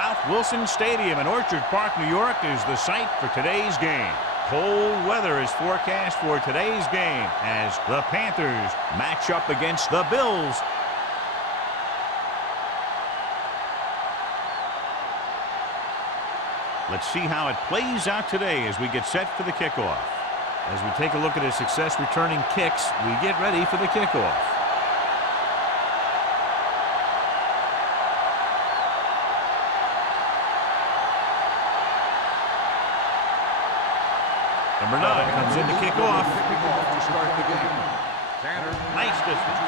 Ralph Wilson Stadium in Orchard Park, New York is the site for today's game. Cold weather is forecast for today's game as the Panthers match up against the Bills. Let's see how it plays out today as we get set for the kickoff. As we take a look at his success returning kicks, we get ready for the kickoff. Number 9 comes in to kick off. To start the game. Nice distance.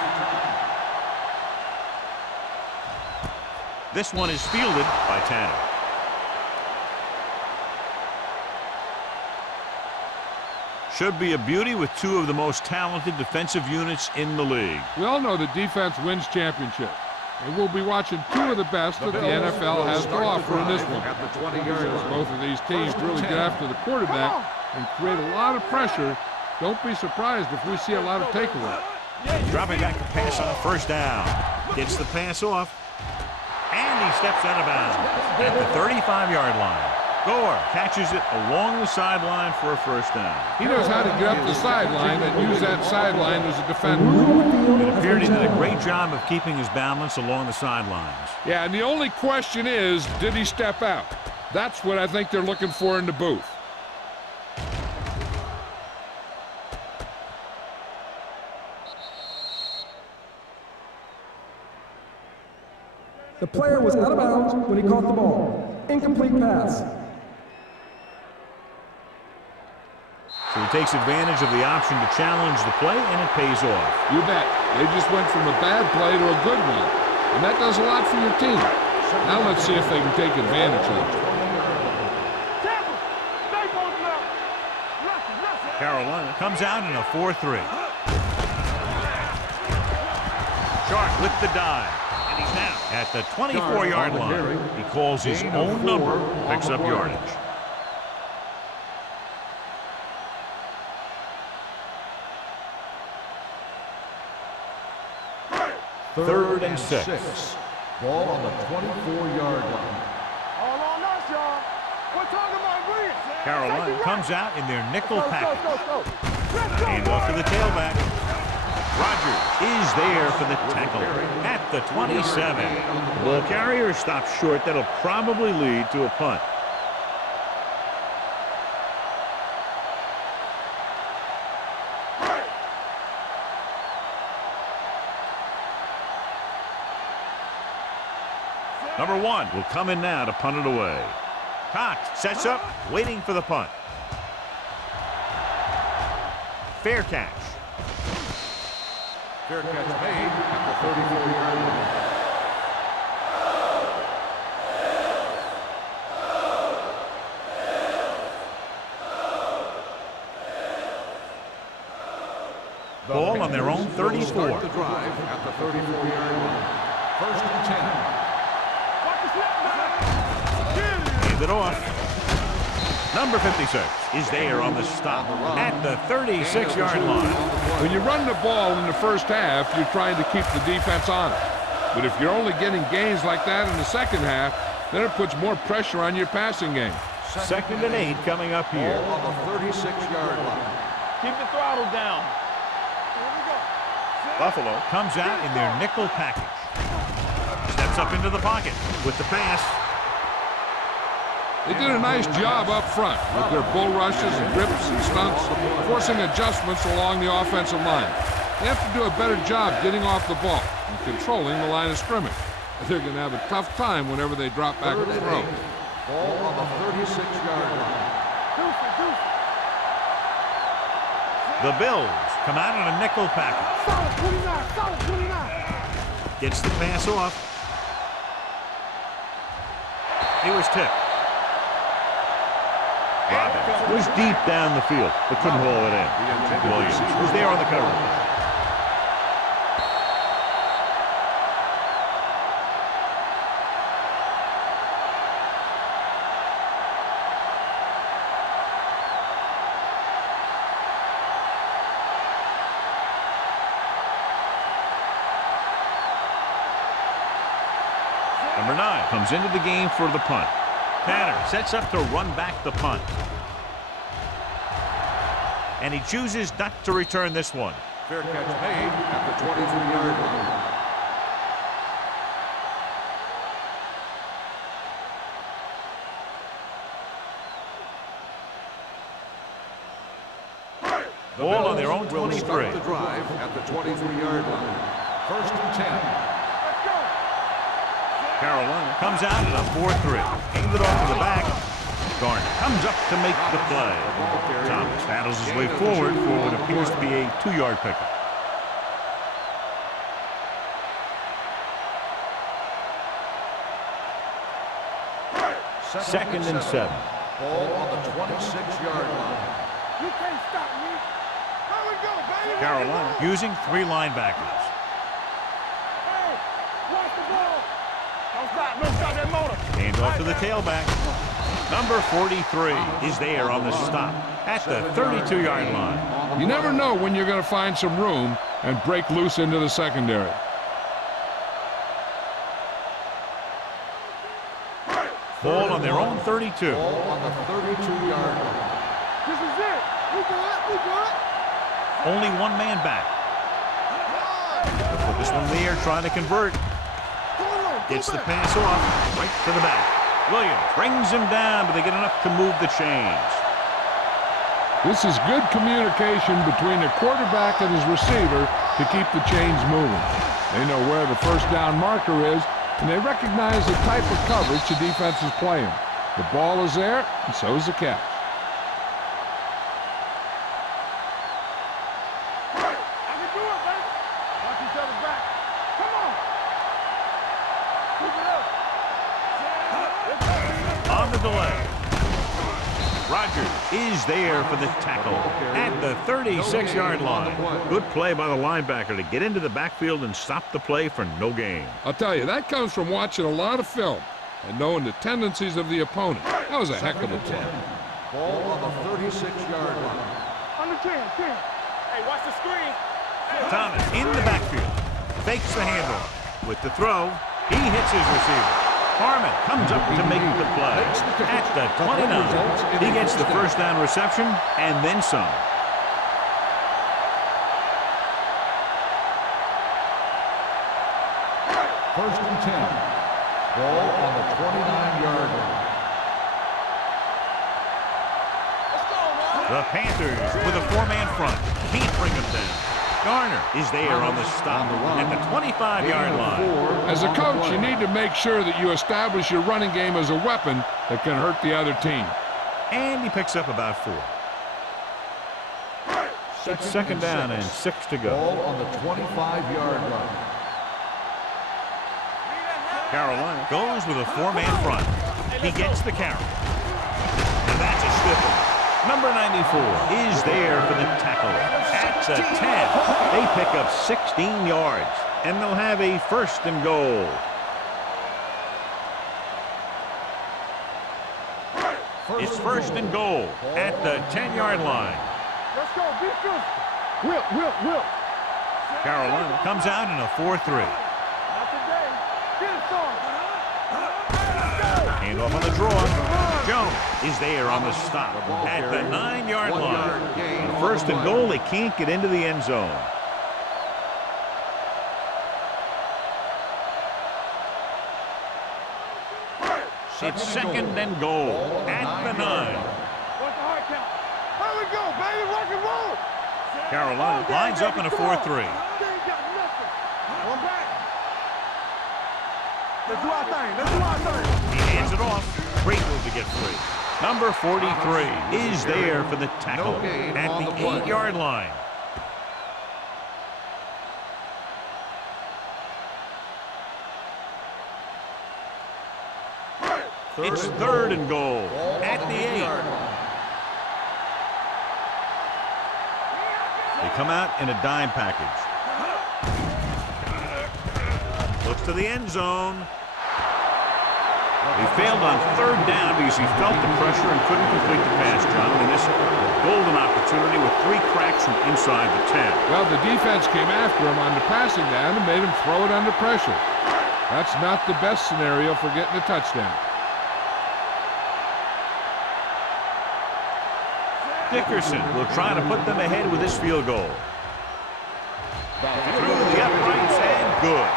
This one is fielded by Tanner. Should be a beauty with two of the most talented defensive units in the league. We all know that defense wins championships. And we'll be watching two of the best that the NFL has to offer in this one. At the 20-yard Both of these teams really get after the quarterback and create a lot of pressure. Don't be surprised if we see a lot of takeaway. Dropping back to pass on first down. Gets the pass off. And he steps out of bounds at the 35-yard line. Gore catches it along the sideline for a first down. He knows how to get up the sideline and use that sideline as a defender. It appeared he did a great job of keeping his balance along the sidelines. Yeah, and the only question is, did he step out? That's what I think they're looking for in the booth. The player was out of bounds when he caught the ball. Incomplete pass. So he takes advantage of the option to challenge the play, and it pays off. You bet. They just went from a bad play to a good one. And that does a lot for your team. Now let's see if they can take advantage of it. Carolina comes out in a 4-3. Sharp with the dive. And he's now at the 24-yard line. He calls his own number, picks up yardage. Third and 6. Ball on the 24-yard line. Carolina comes out in their nickel package. Hand off to the tailback. Rogers is there for the tackle at the 27. The ball carrier stops short. That'll probably lead to a punt. Number 1 will come in now to punt it away. Cox sets up, waiting for the punt. Fair catch. Fair catch made at the 34-yard line. Ball on their own 34. Start the drive at the 34-yard line. First and 10. Hand it off. Number 56 is there on the stop at the 36-yard line. When you run the ball in the first half, you're trying to keep the defense on it. But if you're only getting gains like that in the second half, then it puts more pressure on your passing game. Second and 8 coming up here. Ball on the 36-yard line. Keep the throttle down. Buffalo comes out in their nickel package. Steps up into the pocket with the pass. They did a nice job up front with their bull rushes and rips and stunts, forcing adjustments along the offensive line. They have to do a better job getting off the ball and controlling the line of scrimmage. They're going to have a tough time whenever they drop back to throw. Ball on the 36-yard line. The Bills come out in a nickel package. Gets the pass off. He was tipped. Robbins was deep down the field, but couldn't haul it in. Williams was there on the coverage. Number 9 comes into the game for the punt. Tanner sets up to run back the punt. And he chooses not to return this one. Fair catch made at the 23-yard line. Ball on their own 23. Start the drive at the 23-yard line. 1st and 10. Carolina comes out in a 4-3. Aimed it off to the back. Garner comes up to make the play. Thomas battles his way forward for what appears to be a 2-yard pickup. Second and 7. Ball on the 26-yard line. You can't stop me. There we go, baby. Carolina using 3 linebackers. Hey, watch the ball. Don't stop that motor. Hand off to the tailback. Number 43 is there on the stop at the 32-yard line. You never know when you're going to find some room and break loose into the secondary. Ball on their own 32. Ball on the 32-yard line. This is it. We good. We good. Only 1 man back. They'll put this one in the air, trying to convert. Gets the pass off right to the back. Williams brings him down, but they get enough to move the chains. This is good communication between the quarterback and his receiver to keep the chains moving. They know where the first down marker is, and they recognize the type of coverage the defense is playing. The ball is there, and so is the catch. I can do it, baby. Watch each other back. Come on. Keep it up. On the delay. Rogers is there for the tackle at the 36-yard line. Good play by the linebacker to get into the backfield and stop the play for no gain. I'll tell you, that comes from watching a lot of film and knowing the tendencies of the opponent. That was a heck of a play. Ball on the 36-yard line. Under 10. Hey, watch the screen. Thomas in the backfield. Fakes the handoff. With the throw, he hits his receiver. Harmon comes up to make the play at the 29. He gets the first down reception and then some. First and 10. Ball on the 29-yard line. The Panthers with a 4-man front. Can't bring them down. Garner is there on the stop at the 25-yard line. As a coach, you need to make sure that you establish your running game as a weapon that can hurt the other team. And he picks up about 4. It's second down and 6 to go. Ball on the 25-yard line. Carolina goes with a 4-man front. He gets the carry. And that's a stiff one. Number 94 is there for the tackle at the 10. They pick up 16 yards, and they'll have a first and goal. It's first and goal at the 10-yard line. Let's go. Be physical. Will. Carolina comes out in a 4-3. Not today. Get it, son. Hand off on the draw. Jones is there on the stop at the 9-yard line. And first and goal, they can't get into the end zone. It's second and goal at the 9. What's the hard count? There we go, baby. Rock and roll. Carolina lines up in a 4-3. They ain't got nothing. One back. Let's do our thing. He hands it off. Great move to get free. Number 43 is there for the tackle at the 8-yard line. It's third and goal at the 8. They come out in a dime package. Looks to the end zone. He failed on third down because he felt the pressure and couldn't complete the pass, John. And this golden opportunity with 3 cracks from inside the 10. Well, the defense came after him on the passing down and made him throw it under pressure. That's not the best scenario for getting a touchdown. Dickerson will try to put them ahead with this field goal. Through the uprights and good.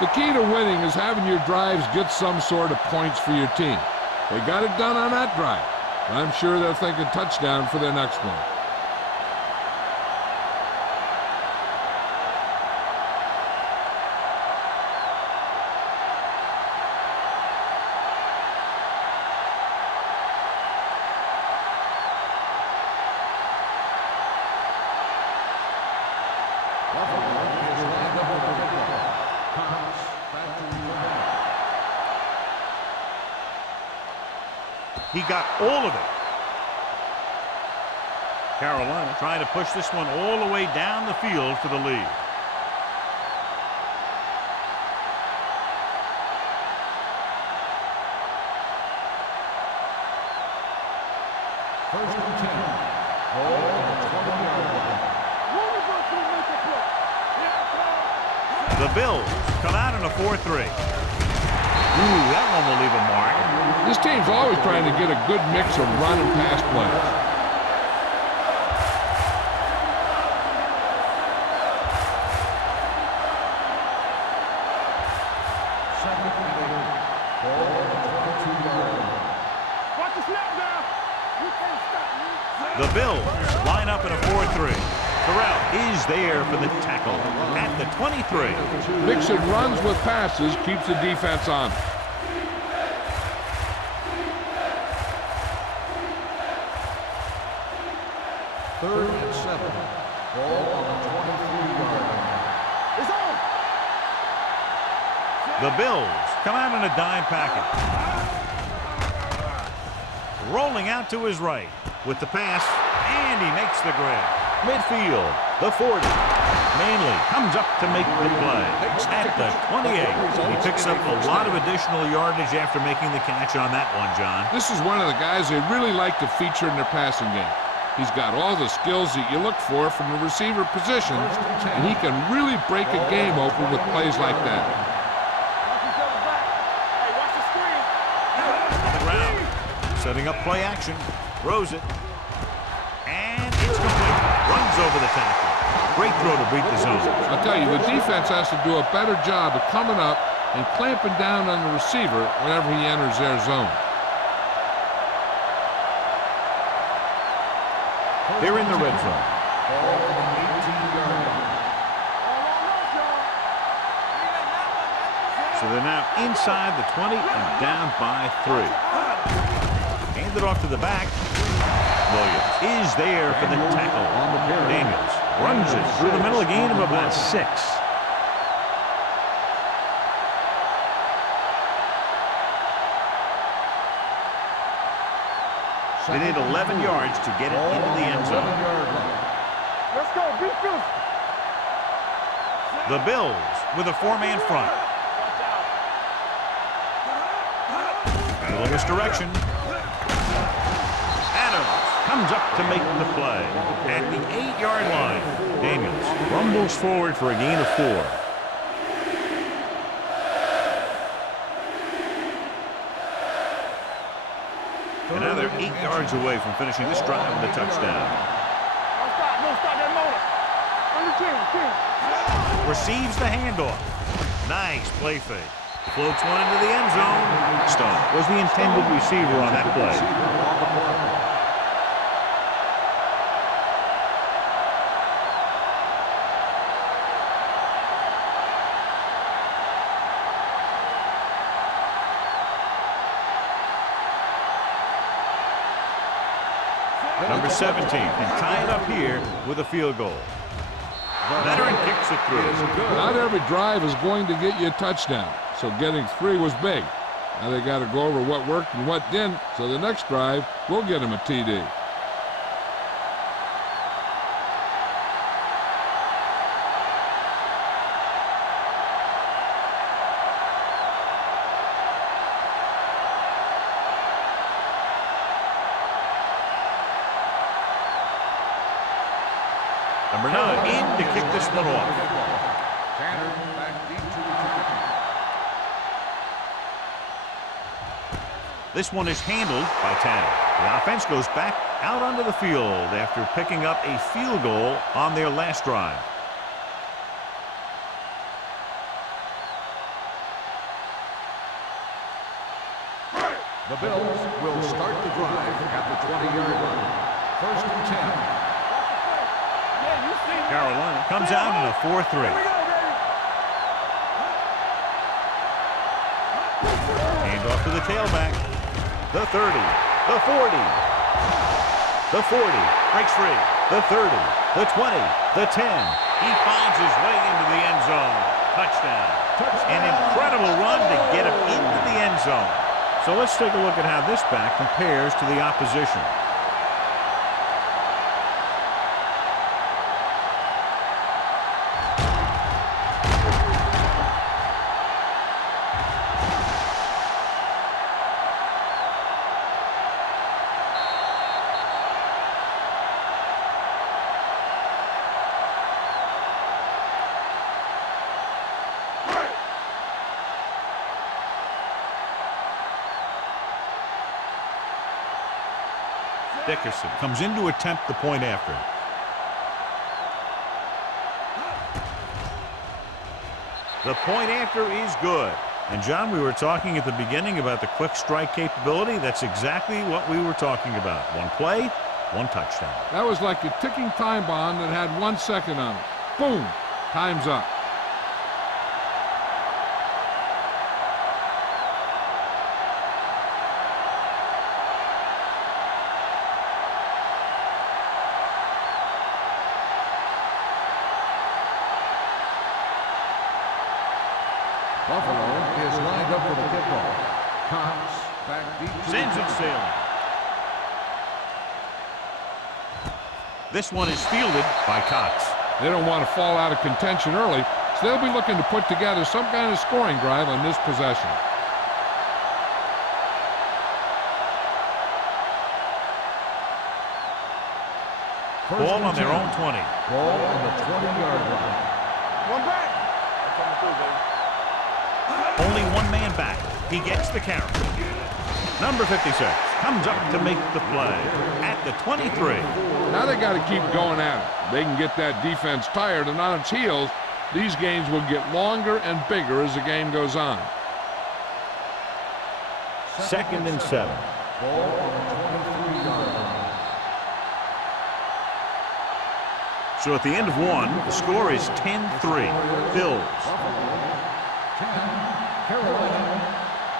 The key to winning is having your drives get some sort of points for your team. They got it done on that drive. I'm sure they're thinking touchdown for their next one. He got all of it. Carolina trying to push this one all the way down the field for the lead. First and 10. Ball on the 20-yard line. The Bills come out in a 4-3. Ooh, that one will leave a mark. This team's always trying to get a good mix of run and pass plays. Second and 8. Ball on the 22-yard line. Watch the snap now. You can't stop me. The Bills line up in a 4-3. Terrell is there for the tackle at the 23. Mixing runs with passes keeps the defense on. Third and 7. Ball on the 23-yard line. It's on. The Bills come out in a dime package. Rolling out to his right with the pass, and he makes the grab. Midfield, the 40. Manley comes up to make the play at the 28. He picks up a lot of additional yardage after making the catch on that one, John. This is one of the guys they really like to feature in their passing game. He's got all the skills that you look for from the receiver position, and he can really break a game open with plays like that. Watch each other back. Hey, watch the screen. On the ground, setting up play action, throws it, and it's complete. Runs over the tackle. Great throw to beat the zone. I'll tell you, the defense has to do a better job of coming up and clamping down on the receiver whenever he enters their zone. They're in the red zone. Ball on the 18-yard line. So they're now inside the 20 and down by 3. Hand it off to the back. Williams is there for the tackle. Daniels runs it through the middle, a gain of about 6. They need 11 yards to get it into the end zone. Let's go. Be physical. The Bills with a 4-man front. A little misdirection. Adams comes up to make the play at the 8-yard line. Daniels rumbles forward for a gain of 4. And now they're 8 yards away from finishing this drive with a touchdown. Don't stop that motor. On the 10. Receives the handoff. Nice play fake. Floats one into the end zone. Stone was the intended receiver on that play. Number 17 can tie it up here with a field goal. Veteran kicks it through. Not every drive is going to get you a touchdown, so getting 3 was big. Now they got to go over what worked and what didn't, so the next drive will get them a TD. Number 9 in to kick this one off. This one is handled by 10. The offense goes back out onto the field after picking up a field goal on their last drive. The Bills will start the drive at the 20-yard line. First and 10. Carolina comes out in a 4-3. Hand off to the tailback. The 30, the 40, the 40, breaks free, the 30, the 20, the 10. He finds his way into the end zone. Touchdown. An incredible run to get him into the end zone. So let's take a look at how this back compares to the opposition. Dickerson comes in to attempt the point after. The point after is good. And John, we were talking at the beginning about the quick strike capability. That's exactly what we were talking about. One play, one touchdown. That was like a ticking time bomb that had 1 second on it. Boom, time's up. Buffalo is lined up for the kickoff. Cox back deep. Sends it sailing. This one is fielded by Cox. They don't want to fall out of contention early, so they'll be looking to put together some kind of scoring drive on this possession. Ball on their own 20. Ball on the 20-yard line. One back. Only one man back. He gets the carry. Number 56 comes up to make the play at the 23. Now they got to keep going at it. They can get that defense tired and on its heels. These games will get longer and bigger as the game goes on. Second and 7. Ball on the 23-yard line. So at the end of one, the score is 10-3. Bills. 10, Carolina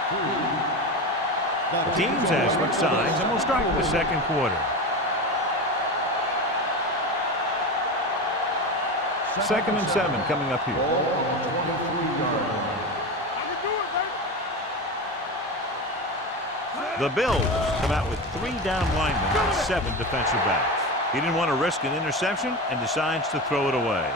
3. The teams have switched sides, and we'll start the second quarter. Second and 7 coming up here. Ball on the 23-yard line. The Bills come out with 3 down linemen and 7 defensive backs. He didn't want to risk an interception and decides to throw it away.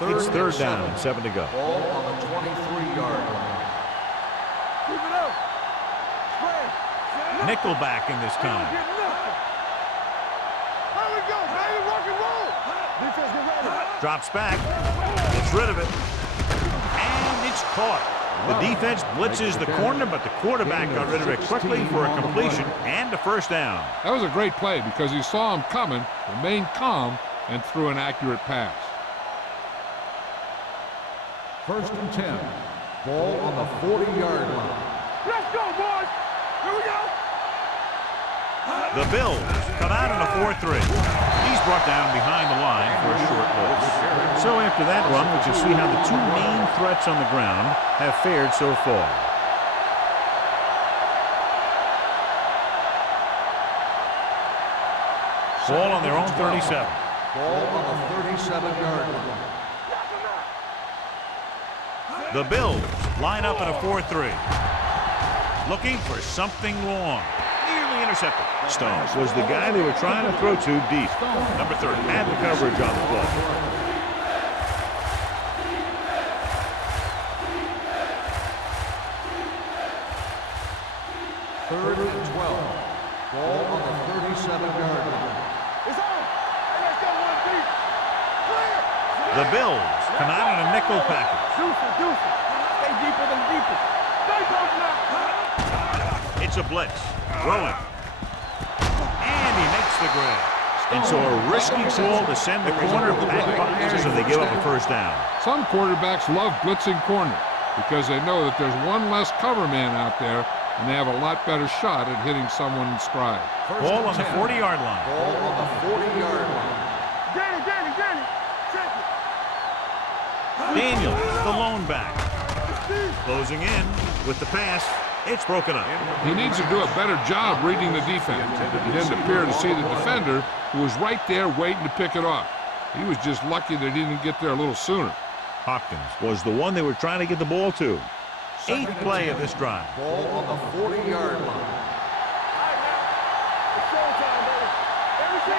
It's third down and 7 to go. Ball on the 23-yard line. Keep it up. Spread. Nickelback in this time. There we go, baby. Rock and roll. Defense get ready. Drops back. Gets rid of it. And it's caught. The defense blitzes the corner, but the quarterback got rid of it quickly for a completion and a first down. That was a great play because he saw him coming, remained calm, and threw an accurate pass. First and 10. Ball on the 40-yard line. Let's go, boys. Here we go. The Bills come out in a 4-3. He's brought down behind the line for a short loss. So after that run, we can see how the two main threats on the ground have fared so far. Ball on their own 37. Ball on the 37-yard line. The Bills line up in a 4-3. Looking for something long. Nearly intercepted. Stone was the guy they were trying to throw to deep. Number 30 had the coverage on the play. Third and 12. Ball on the 37-yard line. It's on. Hey, let's go, one deep. The Bills come out in a nickel package. Deuce it. Stay deeper than deepest. Stay close now. It's a blitz. Throwing. And he makes the grab. And so a risky call to send the corner backfires and they give up a first down. Some quarterbacks love blitzing corner because they know that there's one less cover man out there and they have a lot better shot at hitting someone in stride. Ball on the 40-yard line. Ball on the 40-yard line. Danny. Check it. Daniel, the lone back. Closing in with the pass. It's broken up. He needs to do a better job reading the defense. He didn't appear to see the defender who was right there waiting to pick it off. He was just lucky that he didn't get there a little sooner. Hopkins was the one they were trying to get the ball to. Eighth play of this drive. Ball on the 40-yard line.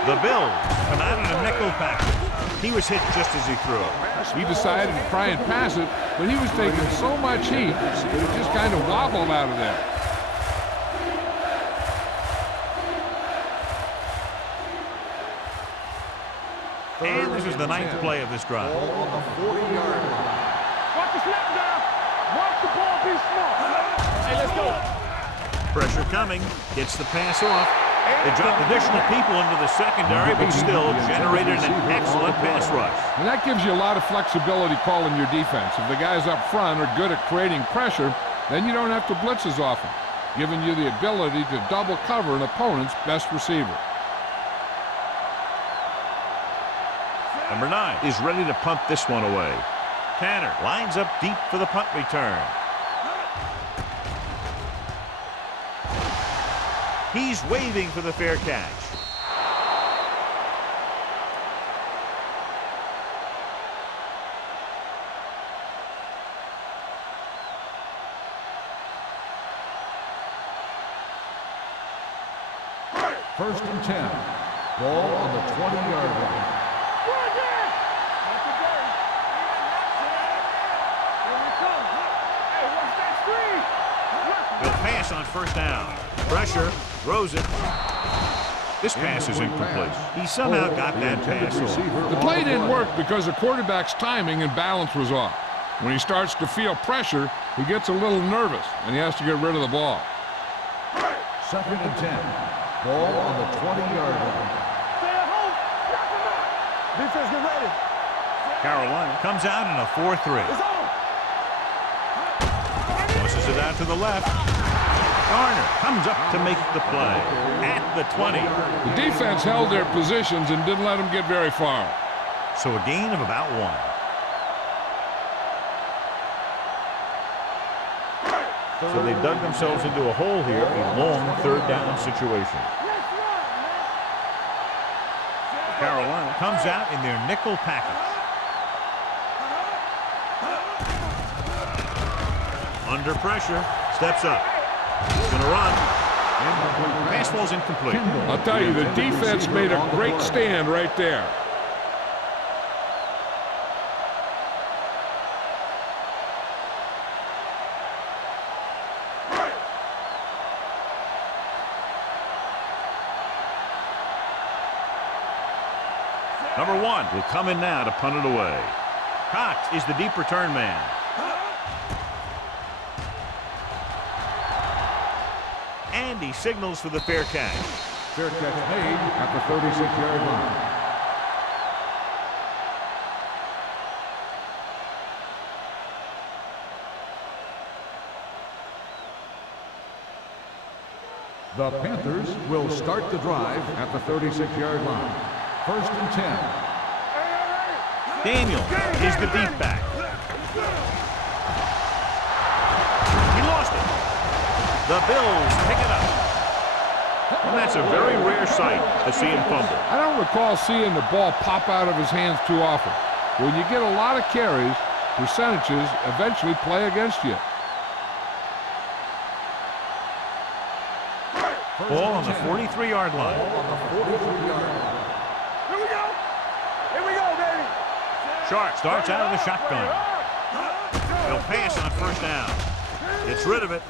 The Bills come out in a nickel package. He was hit just as he threw. He decided to try and pass it, but he was taking so much heat that it just kind of wobbled out of there. And this is the ninth play of this drive. Ball on the 40-yard line. Watch the snap down. Watch the ball be smart. Hey, let's go. Pressure coming. Gets the pass off. They dropped additional people into the secondary, but still generated an excellent pass rush. And that gives you a lot of flexibility calling your defense. If the guys up front are good at creating pressure, then you don't have to blitz as often, giving you the ability to double cover an opponent's best receiver. Number 9 is ready to punt this one away. Tanner lines up deep for the punt return. He's waving for the fair catch. First and 10. Ball on the 20-yard line. They'll pass on first down. Pressure, throws it. This pass is incomplete. He somehow got that pass off. The play didn't work because the quarterback's timing and balance was off. When he starts to feel pressure, he gets a little nervous, and he has to get rid of the ball. Second and 10. Ball on the 20-yard line. Stay at home. Defense, get ready. Carolina comes out in a 4-3. It's on. Tosses it out to the left. Garner comes up to make the play at the 20. The defense held their positions and didn't let them get very far. So a gain of about 1. So they dug themselves into a hole here, a long third down situation. Carolina comes out in their nickel package. Under pressure, steps up. He's going to run. Pass ball's incomplete. I'll tell you, the defense made a great stand right there. Number 1 will come in now to punt it away. Cox is the deep return man. And he signals for the fair catch. Fair catch made at the 36-yard line. The Panthers will start the drive at the 36-yard line. First and 10. Daniel is the deep back. He lost it. The Bills pick it up. And that's a very rare sight to see him fumble. I don't recall seeing the ball pop out of his hands too often. When you get a lot of carries, percentages eventually play against you. Ball on the 43-yard line. Here we go, baby. Sharp starts out of the shotgun. He'll pass on first down. Gets rid of it.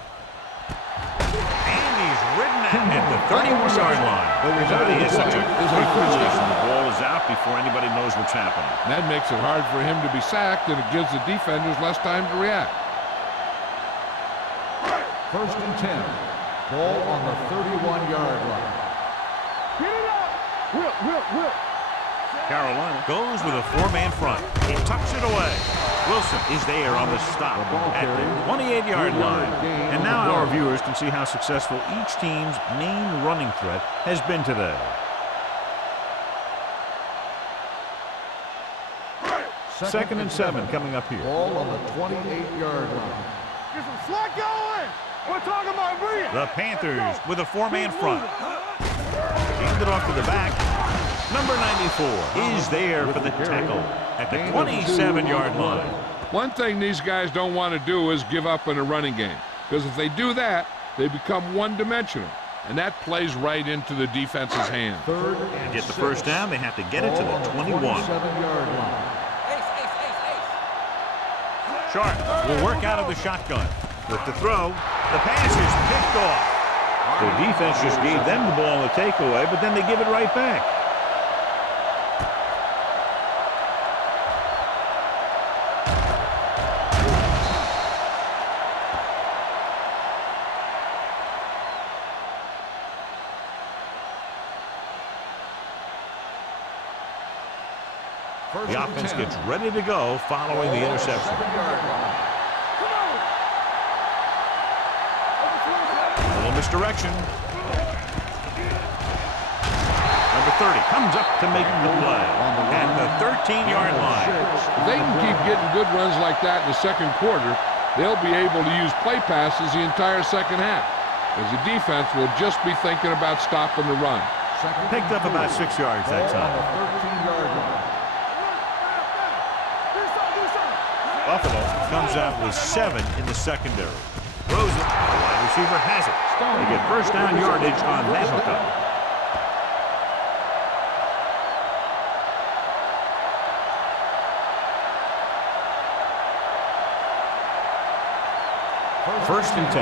And he's ridden at the 31-yard line. That is such a quick release, and the ball is out before anybody knows what's happening. That makes it hard for him to be sacked, and it gives the defenders less time to react. First and 10. Ball on the 31-yard line. Get it up. Will. Carolina goes with a four-man front. He tucks it away. Wilson is there on the stop at the 28-yard line. And now our viewers can see how successful each team's main running threat has been today. Second and 7 coming up here. Ball on the 28-yard line. Get some slack going. We're talking about Bria. The Panthers with a four-man front. Hand it off to the back. Number 94 is there for the tackle at the 27-yard line. One thing these guys don't want to do is give up in a running game, because if they do that, they become one-dimensional, and that plays right into the defense's hand. Third To and get the 6. first down, they have to get it to the 21. 27-yard line. Sharp will work out of the shotgun. With the throw, the pass is picked off. The defense just gave them the ball in the takeaway, but then they give it right back. The offense gets ready to go following the interception. A little misdirection. Number 30 comes up to make the play at the 13-yard line. If they can keep getting good runs like that in the second quarter, they'll be able to use play passes the entire second half, as the defense will just be thinking about stopping the run. Picked up about 6 yards that time. 13-yard line. Buffalo comes out with 7 in the secondary. Throws it. The wide receiver has it. They get first down yardage on that hookup. First and 10.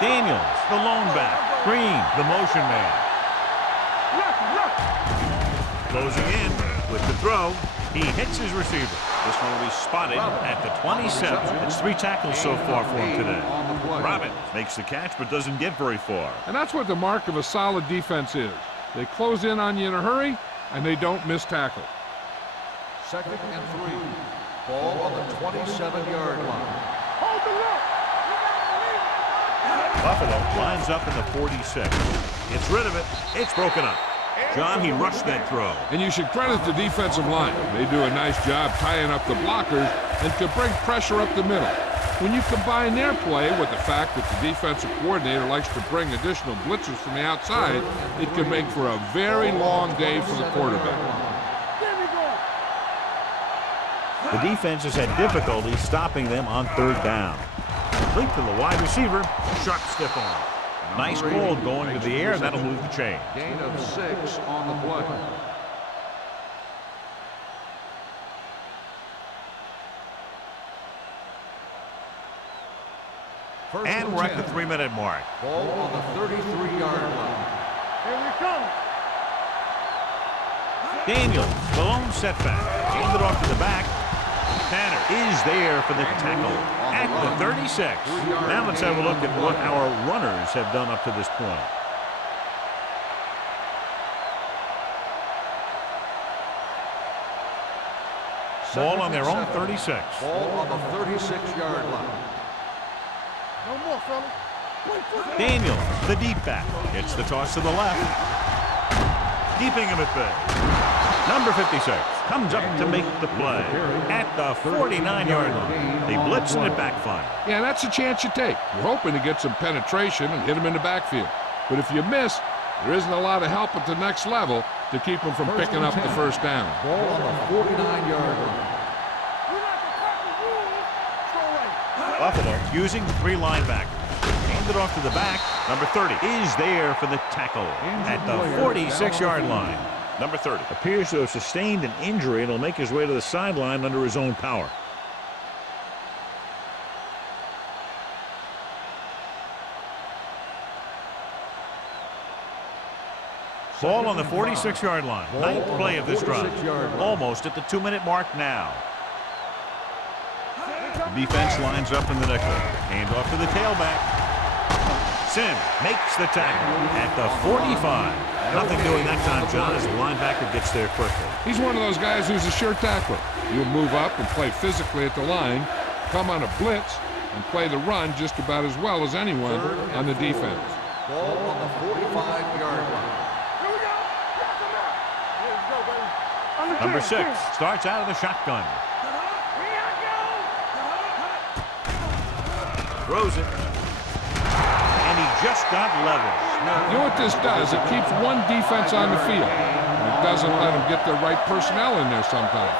Daniels, the lone back. Green, the motion man. Closing in with the throw. He hits his receiver. This one will be spotted at the 27. It's 3 tackles so far for him today. Robbins makes the catch but doesn't get very far. And that's what the mark of a solid defense is. They close in on you in a hurry, and they don't miss tackle. Second and 3. Ball on the 27-yard line. Hold the look. Buffalo lines up in the 46. Gets rid of it. It's broken up. John, he rushed that throw. And you should credit the defensive line. They do a nice job tying up the blockers and can bring pressure up the middle. When you combine their play with the fact that the defensive coordinator likes to bring additional blitzers from the outside, it can make for a very long day for the quarterback. The defense has had difficulty stopping them on third down. Complete to the wide receiver. Sharp stiff arm. Nice ball going to the air, and that'll move the chain. Gain of 6 on the play. And we're at the 3-minute mark. Ball on the 33-yard line. Here we come. Daniels, the lone setback. Handed off to the back. Tanner is there for the tackle at the 36. Now let's have a look at what our runners have done up to this point. Ball on their own 36. Ball on the 36-yard line. No more, fellas. Daniels, the deep back. Gets the toss to the left. Keeping him at bay. Number 56 comes up to make the play at the 49-yard line. They blitz and it backfires. Yeah, that's a chance you take. You're hoping to get some penetration and hit him in the backfield. But if you miss, there isn't a lot of help at the next level to keep them from picking up the first down. Ball on the 49-yard line. Buffalo using 3 linebackers. Handed off to the back. Number 30 is there for the tackle at the 46-yard line. Number 30 appears to have sustained an injury and will make his way to the sideline under his own power. Ball on the 46-yard line. Ninth play of this drive. Almost at the 2-minute mark now. The defense lines up in the nickel. Hand off to the tailback. Sim makes the tackle at the 45. Nothing doing that time, John, as the linebacker gets there quickly. He's one of those guys who's a sure tackler. He'll move up and play physically at the line, come on a blitz, and play the run just about as well as anyone on the defense. Ball on the 45-yard line. Here we go. Let's go, baby. On the Number 6 10. starts out of the shotgun. Throws it. And he just got level. You know what this does? It keeps one defense on the field. And it doesn't let them get the right personnel in there sometimes.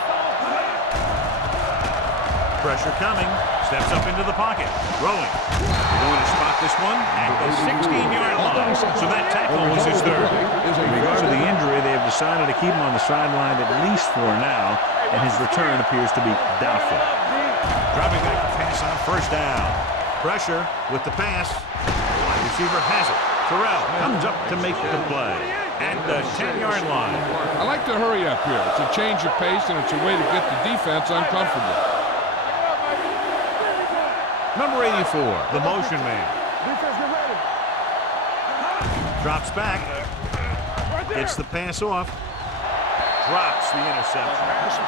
Pressure coming. Steps up into the pocket. Throwing. They're going to spot this one at the 16-yard line. So that tackle was his third. In regard to the injury, they have decided to keep him on the sideline at least for now, and his return appears to be doubtful. Dropping back to pass on first down. Pressure with the pass. The wide receiver has it. Terrell comes up to make the play at the 10-yard line. I like to hurry up here. It's a change of pace, and it's a way to get the defense uncomfortable. Number 84, the motion man. Defense, get ready. Drops back. Gets the pass off. Drops the interception.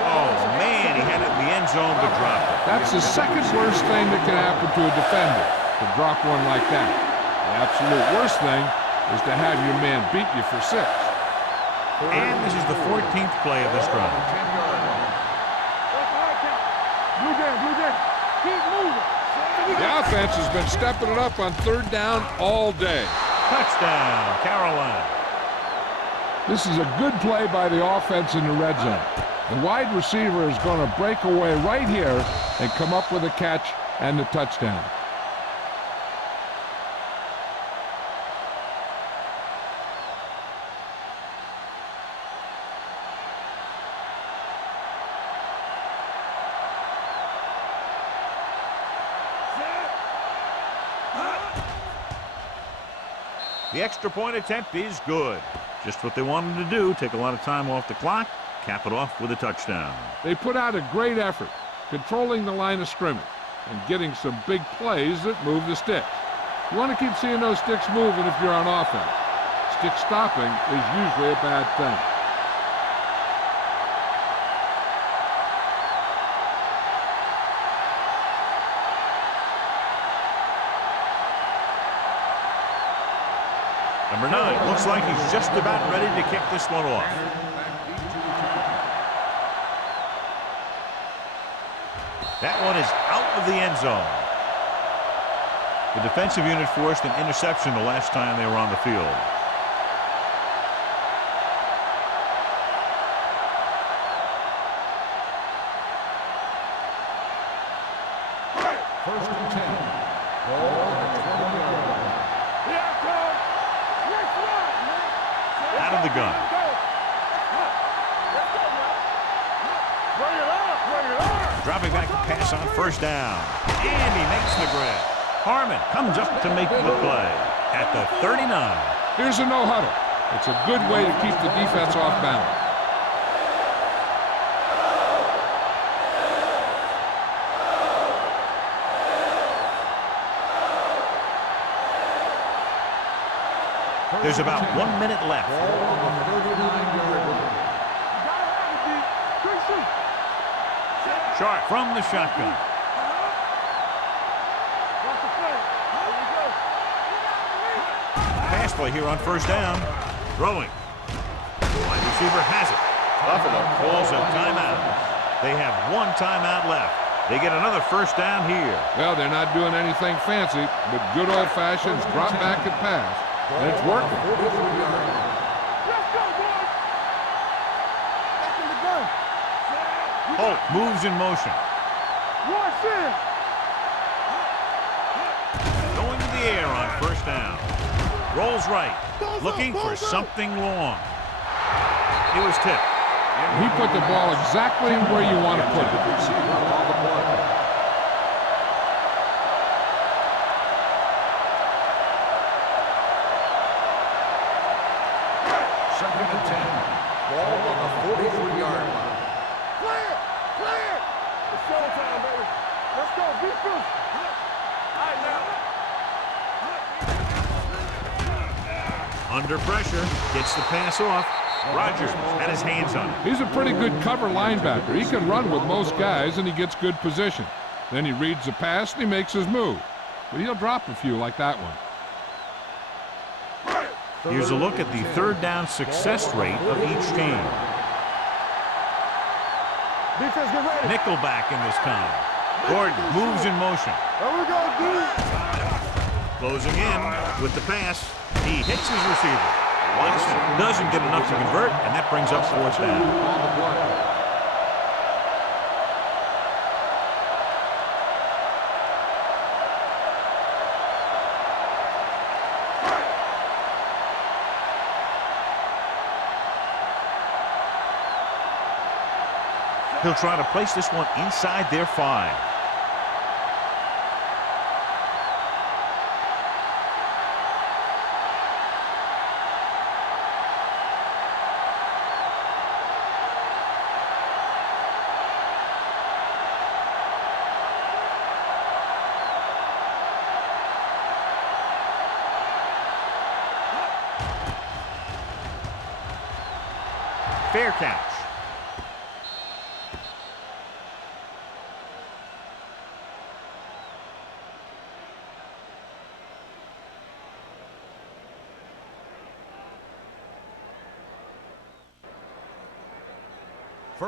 Oh, man, he had it in the end zone to drop it. That's the second worst thing that can happen to a defender, to drop one like that. The absolute worst thing is to have your man beat you for 6. And this is the 14th play of this drive. 10-yard line. Blue game. Keep moving. The offense has been stepping it up on third down all day. Touchdown, Carolina. This is a good play by the offense in the red zone. The wide receiver is going to break away right here and come up with a catch and the touchdown. The extra point attempt is good. Just what they wanted to do, take a lot of time off the clock, cap it off with a touchdown. They put out a great effort, controlling the line of scrimmage and getting some big plays that move the sticks. You want to keep seeing those sticks moving if you're on offense. Stick stopping is usually a bad thing. Number 9 looks like he's just about ready to kick this one off. That one is out of the end zone. The defensive unit forced an interception the last time they were on the field. First and 10. Ball on the 20-yard line. Out of the gun. Dropping back to pass on first down. And he makes the grab. Harmon comes up to make the play at the 39. Here's a no-huddle. It's a good way to keep the defense off balance. There's about 1 minute left. Ball on the 39-yard line. Sharp from the shotgun. Pass play here on first down. Throwing. The wide receiver has it. Buffalo calls a timeout. They have 1 timeout left. They get another first down here. Well, they're not doing anything fancy, but good old-fashioned drop back and pass. And it's working. Let's go, boys. Back in the gun. Holt moves in motion. Watch in. Going to the air on first down. Rolls right. Looking for something long. It was tipped. He put the ball exactly where you want to put it. showtime, baby. Let's go. Be fierce. All right, now. Under pressure, gets the pass off. Rogers had his hands on it. He's a pretty good cover linebacker. He can run with most guys, and he gets good position. Then he reads the pass, and he makes his move. But he'll drop a few like that one. Here's a look at the third down success rate of each team. Defense, get ready. Nickelback in this time. Gordon moves in motion. There we go, dude. Closing in with the pass. He hits his receiver. Watson doesn't get enough to convert, and that brings up fourth down. On the play. He'll try to place this one inside their 5. Fair catch.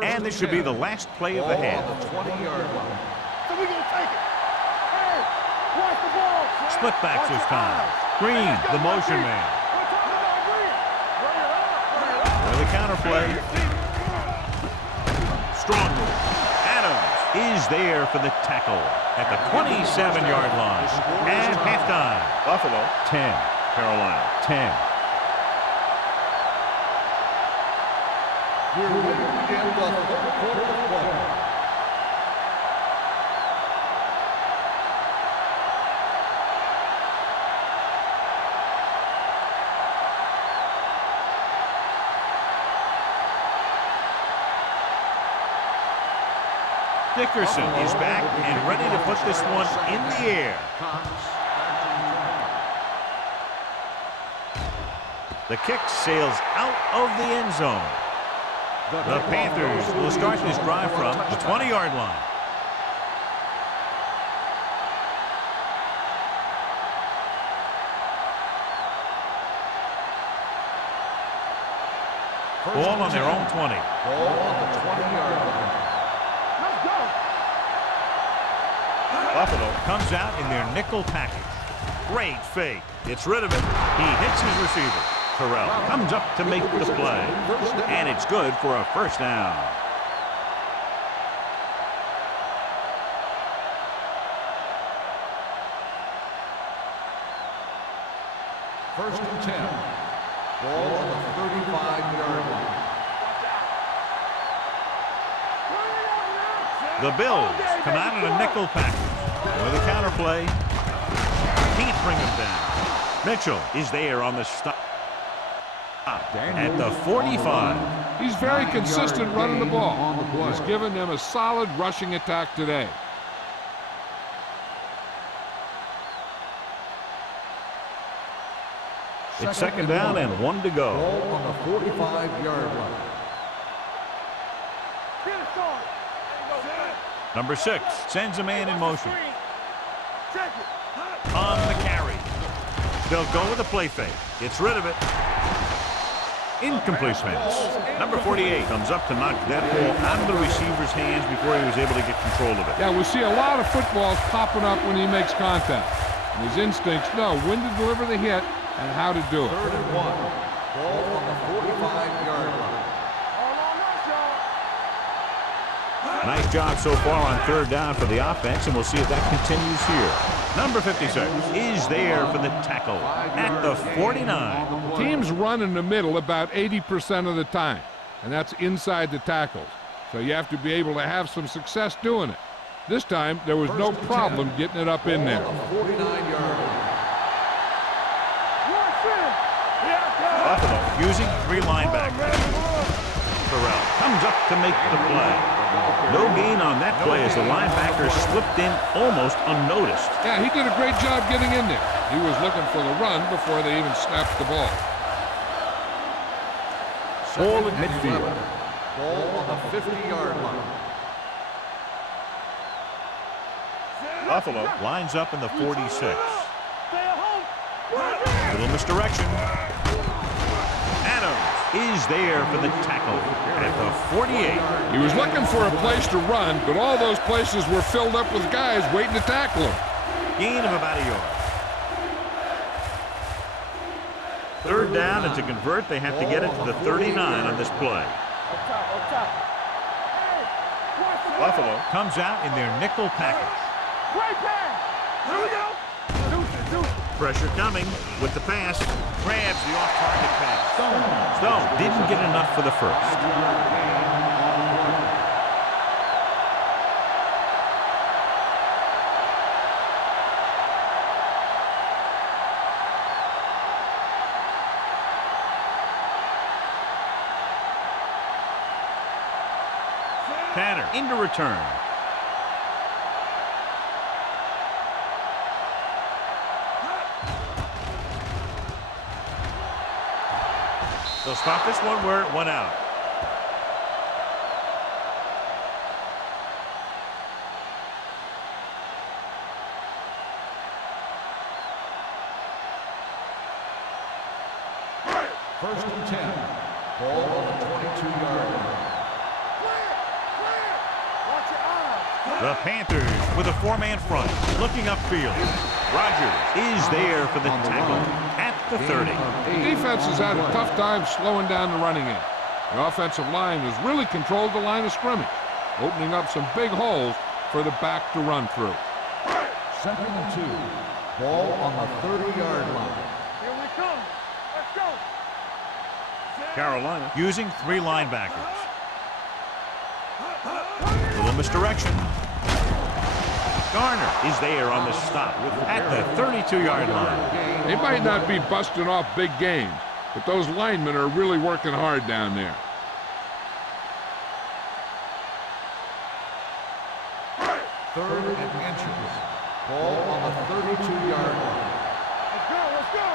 And this should be the last play of the half. On the 20-yard line. So we gonna take it. Hey, watch the ball. Split backs Watch this your time. eyes. Green, Let's go, the motion Green. man. We're talking about Green. Bring it up. Bring it up. For the counterplay. Strong move. Adams is there for the tackle at the 27-yard line. And halftime. Buffalo 10, Carolina 10. We're ready to begin the third quarter of play. Dickerson is back and ready to put this one in the air. The kick sails out of the end zone. The Panthers will start this drive from the 20-yard line. Ball on their own 20. Ball on the 20-yard line. Let's go. Buffalo comes out in their nickel package. Great fake. Gets rid of it. He hits his receiver. Terrell comes up to make the play. And it's good for a first down. First and 10. Ball on the 35-yard line. The Bills come out in a nickel package. With a counterplay. Can't bring him down. Mitchell is there on the stop. At the 45. He's very consistent running the ball. He's given them a solid rushing attack today. It's second down and 1 to go. Ball on the 45-yard line. Get it started. Number 6 sends a man in motion. Check it. On the carry. They'll go with a play fake. Gets rid of it. Incomplete pass. Number 48 comes up to knock that ball out of the receiver's hands before he was able to get control of it. Yeah, we see a lot of footballs popping up when he makes contact. And his instincts know when to deliver the hit and how to do it. Third and 1. Ball on the 45-yard line. All on us, y'all. Nice job so far on third down for the offense, and we'll see if that continues here. Number 56 is there for the tackle at the 49. Teams run in the middle about 80% of the time, and that's inside the tackles. So you have to be able to have some success doing it. This time, there was no problem getting it up in there. On the 49-yard line. Buffalo using 3 linebackers. Terrell comes up to make the play. No gain on that play as the linebacker slipped in almost unnoticed. Yeah, he did a great job getting in there. He was looking for the run before they even snapped the ball. Ball at midfield. Ball on the 50-yard line. Buffalo lines up in the 46. Little misdirection. Adams is there for the tackle at the 48. He was looking for a place to run, but all those places were filled up with guys waiting to tackle him. Gain of about a yard. Third down, and to convert, they have to get it to the 39 on this play. Buffalo comes out in their nickel package. Pressure coming with the pass. Grabs the off-target pass. Stone didn't get enough for the first. Tanner into return. They'll stop this one where it went out. First and 10. Ball on the 22-yard line. The Panthers with a four-man front, looking upfield. Rogers is there for the tackle at the 30. The defense has had a tough time slowing down the running game. The offensive line has really controlled the line of scrimmage, opening up some big holes for the back to run through. Second and 2. Ball on the 30-yard line. Here we come. Let's go. Carolina using three linebackers. Little misdirection. Garner is there on the stop at the 32-yard line. They might not be busting off big games, but those linemen are really working hard down there. Third and inches. Ball on the 32-yard line. Let's go. Let's go.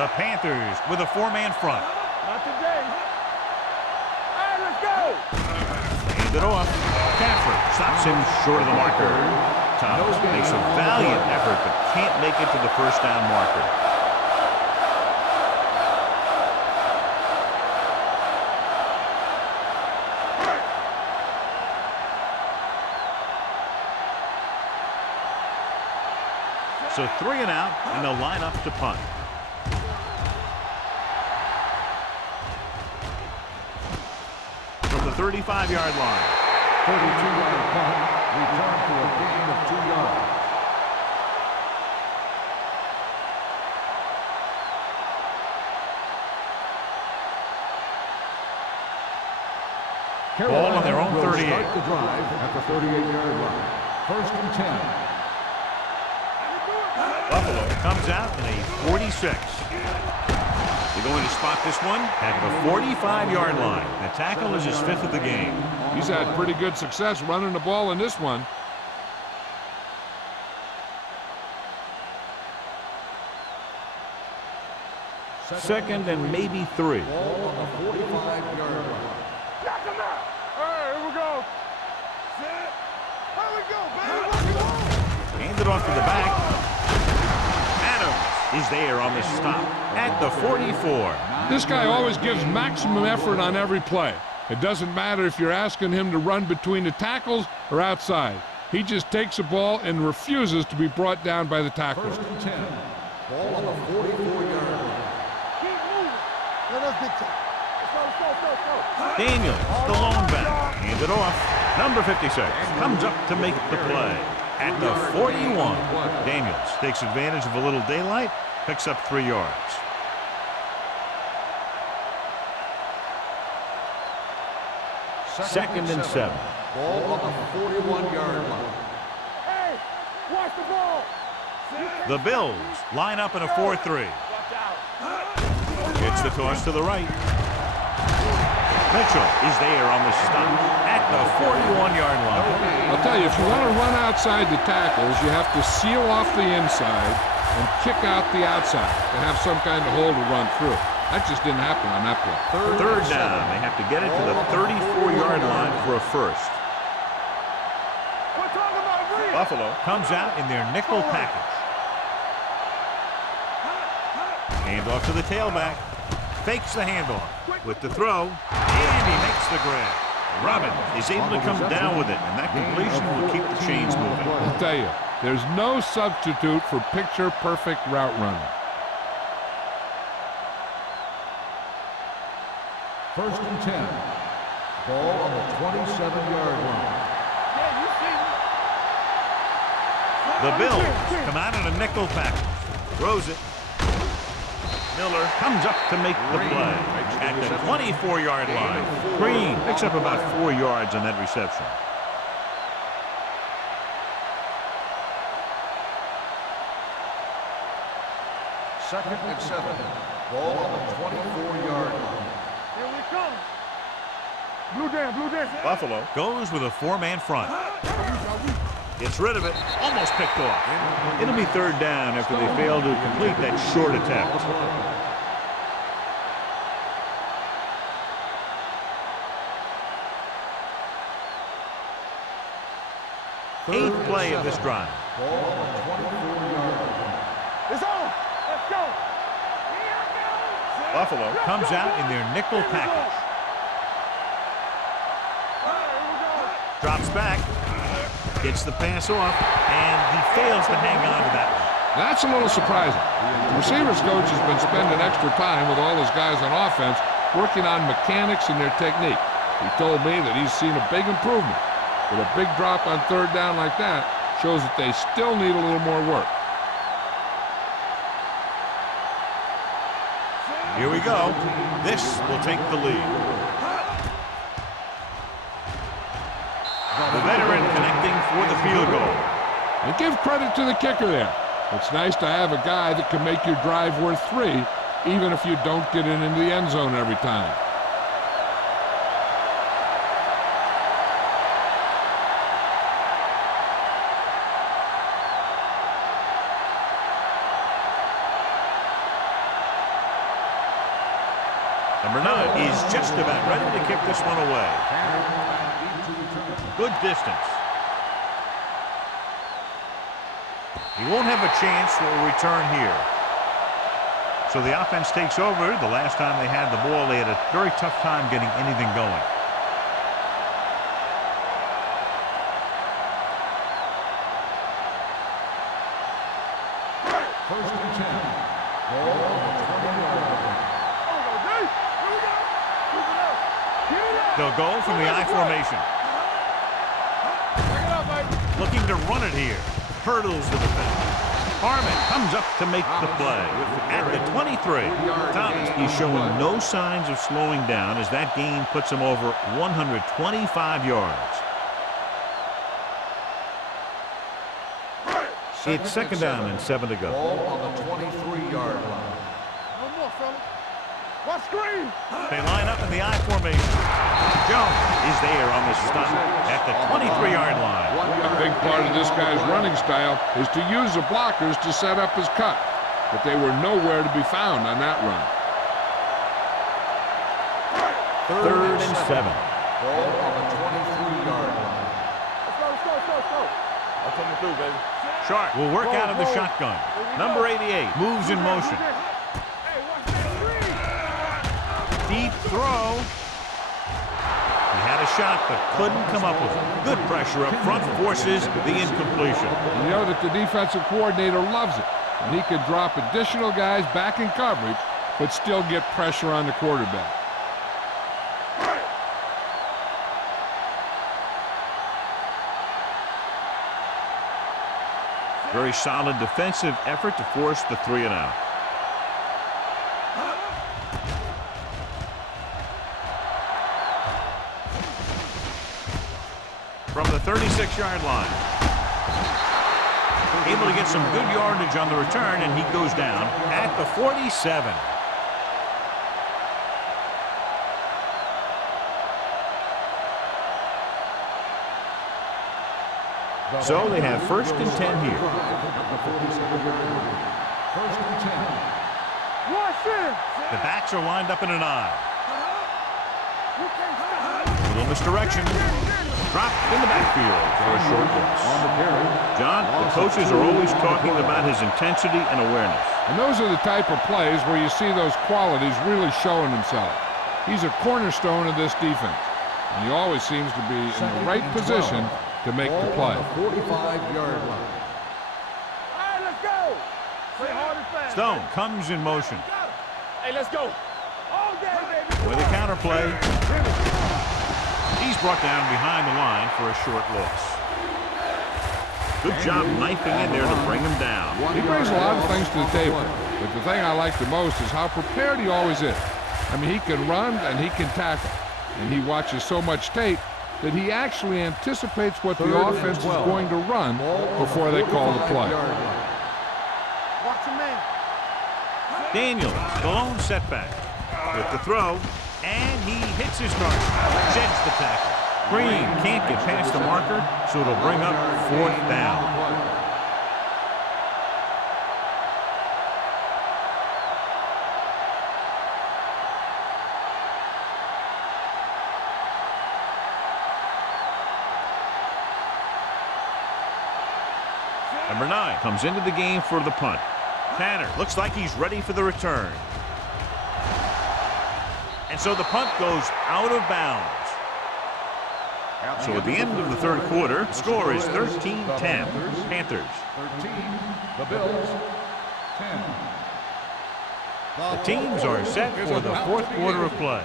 The Panthers with a four-man front. Not today. All right, let's go. Hand it off. Caffrey stops him short of the marker. Thomas makes a valiant effort but can't make it to the first down marker. So 3 and out, and they'll line up to punt. From the 35-yard line. 32-yard punt, return for a gain of 2 yards. Ball on their own 38. Start the drive at the 38-yard line. First and 10. Buffalo comes out in a 46. They're going to spot this one at the 45-yard line. The tackle is his 5th of the game. He's had pretty good success running the ball in this one. Second and maybe 3. Ball on the 45-yard line. Got them out. All right, here we go. Set. Here we go, baby. Let's go. Hand it off to the back. Adams is there on the stop at the 44. This guy always gives maximum effort on every play. It doesn't matter if you're asking him to run between the tackles or outside. He just takes the ball and refuses to be brought down by the tackler. First and 10. Ball on the 44-yard line. Keep moving. Let us get to it. Let's go. Daniels, the lone back. Hand it off. Number 56 comes up to make the play at the 41. Daniels takes advantage of a little daylight, picks up 3 yards. Second and 7. Ball on the 41-yard line. Hey, watch the ball. The Bills line up in a 4-3. It's the toss to the right. Mitchell is there on the stop at the 41-yard line. I'll tell you, if you want to run outside the tackles, you have to seal off the inside and kick out the outside to have some kind of hole to run through. That just didn't happen on that play. Third down. They have to get it to the 34-yard line for a first. We're talking about real. Buffalo comes out in their nickel package. Hand off to the tailback. Fakes the handoff with the throw, and he makes the grab. Robin is able to come down with it, and that completion will keep the chains moving. I'll tell you, there's no substitute for picture-perfect route running. First and 10. Ball on the 27-yard line. Yeah, you see me. The Bills come out in a nickel package. Throws it. Miller comes up to make the play at the 24-yard line. Green picks up about 4 yards on that reception. Second and 7. Ball on the 24-yard line. Here we come. Blue Dan. Buffalo goes with a 4-man front. Gets rid of it. Almost picked off. It'll be third down after they fail to complete that short attempt. Eighth play of this drive. Ball on the 24-yard line. It's on. Let's go. Buffalo comes out in their nickel package. Drops back. Gets the pass off, and he fails to hang on to that one. That's a little surprising. The receivers coach has been spending extra time with all his guys on offense working on mechanics and their technique. He told me that he's seen a big improvement. But a big drop on third down like that shows that they still need a little more work. Here we go. This will take the lead. The veteran connecting for the field goal. And give credit to the kicker there. It's nice to have a guy that can make your drive worth 3, even if you don't get it into the end zone every time. Number 9 is just about ready to kick this one away. Good distance. He won't have a chance for a return here. So the offense takes over. The last time they had the ball, they had a very tough time getting anything going. First and 10. Ball on the 20-yard line. They'll go from the I formation. Looking to run it here. Hurdles the defense. Harmon comes up to make the play at the 23. Thomas, he's showing no signs of slowing down as that gain puts him over 125 yards. It's second down and 7 to go. Ball on the 23-yard line. No more, fella. What screen? They line up in the I formation. Jones is there on the stop at the 23-yard line. A big part of this guy's running style is to use the blockers to set up his cut, but they were nowhere to be found on that run. Third and 7. Ball on the 23-yard line. Let's go. I'm coming through, baby. Sharp will work out of the shotgun. Number 88 moves in motion. Hey, watch that screen. Deep throw. He had a shot but couldn't come up with it. Good pressure up front forces the incompletion. You know that the defensive coordinator loves it, and he could drop additional guys back in coverage but still get pressure on the quarterback. Very solid defensive effort to force the 3-and-out. From the 36-yard line. Able to get some good yardage on the return, and he goes down at the 47. So they have 1st and 10 here. First and 10. The backs are lined up in an I. You can't stop. Little misdirection. Dropped in the backfield for a short loss. On the carry. John, the coaches are always talking about his intensity and awareness. And those are the type of plays where you see those qualities really showing themselves. He's a cornerstone of this defense, and he always seems to be in the right position to make the play. 45-yard line. All right, let's go. Play hard and fast. Stone comes in motion. Hey, let's go. All day, baby. With a counterplay. He's brought down behind the line for a short loss. Good job knifing in there to bring him down. He brings a lot of things to the table, but the thing I like the most is how prepared he always is. I mean, he can run and he can tackle, and he watches so much tape that he actually anticipates what the offense is going to run before they call the play. Watch your man. Daniels, the lone setback. With the throw, and he hits his target. Sheds the tackle. Green can't get past the marker, so it'll bring up 4th down. Number 9 comes into the game for the punt. Tanner looks like he's ready for the return. And so the punt goes out of bounds. So at the end of the 3rd quarter, score is 13-10. Panthers. 13. The Bills. 10. The teams are set for the 4th quarter of play.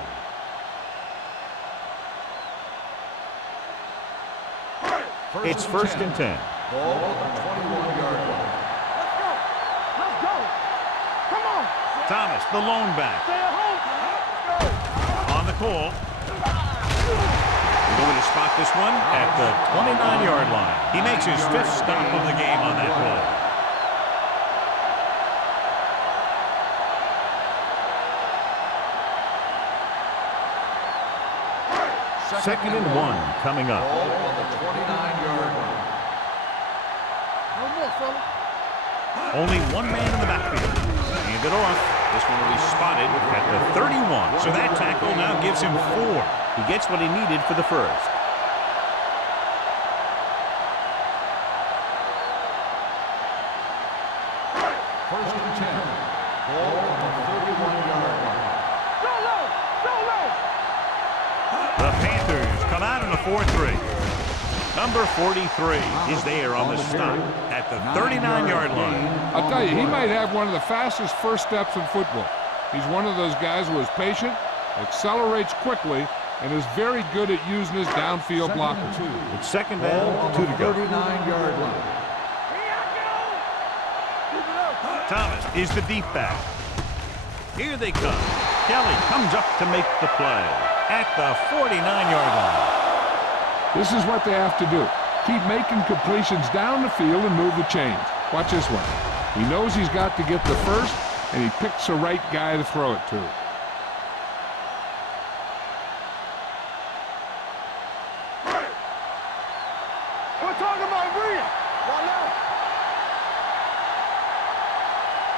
It's 1st and 10. Ball at the 21-yard line. Let's go. Let's go. Come on. Thomas, the lone back. Stay at home. Let's go. On the call. We're going to spot this one at the 29-yard line. He makes his 5th stop of the game on that play. Second and 1 coming up. Ball on the 29-yard line. No more, fella. Only one man in the backfield. Hand it off. This one will be spotted at the 31. So that tackle now gives him 4. He gets what he needed for the 1st. First and 10. Ball on the 31-yard line. Go low. Go low. The Panthers come out in a 4-3. Number 43 is there on the stop at the 39-yard line. I'll tell you, he might have one of the fastest first steps in football. He's one of those guys who is patient, accelerates quickly, and is very good at using his downfield blockers. It's 2nd down, 2 to go. 39-yard line. Here I go. Keep it up. Thomas is the deep back. Here they come. Kelly comes up to make the play at the 49-yard line. This is what they have to do. Keep making completions down the field and move the chains. Watch this one. He knows he's got to get the 1st, and he picks the right guy to throw it to. We're talking about Rhea. Voila.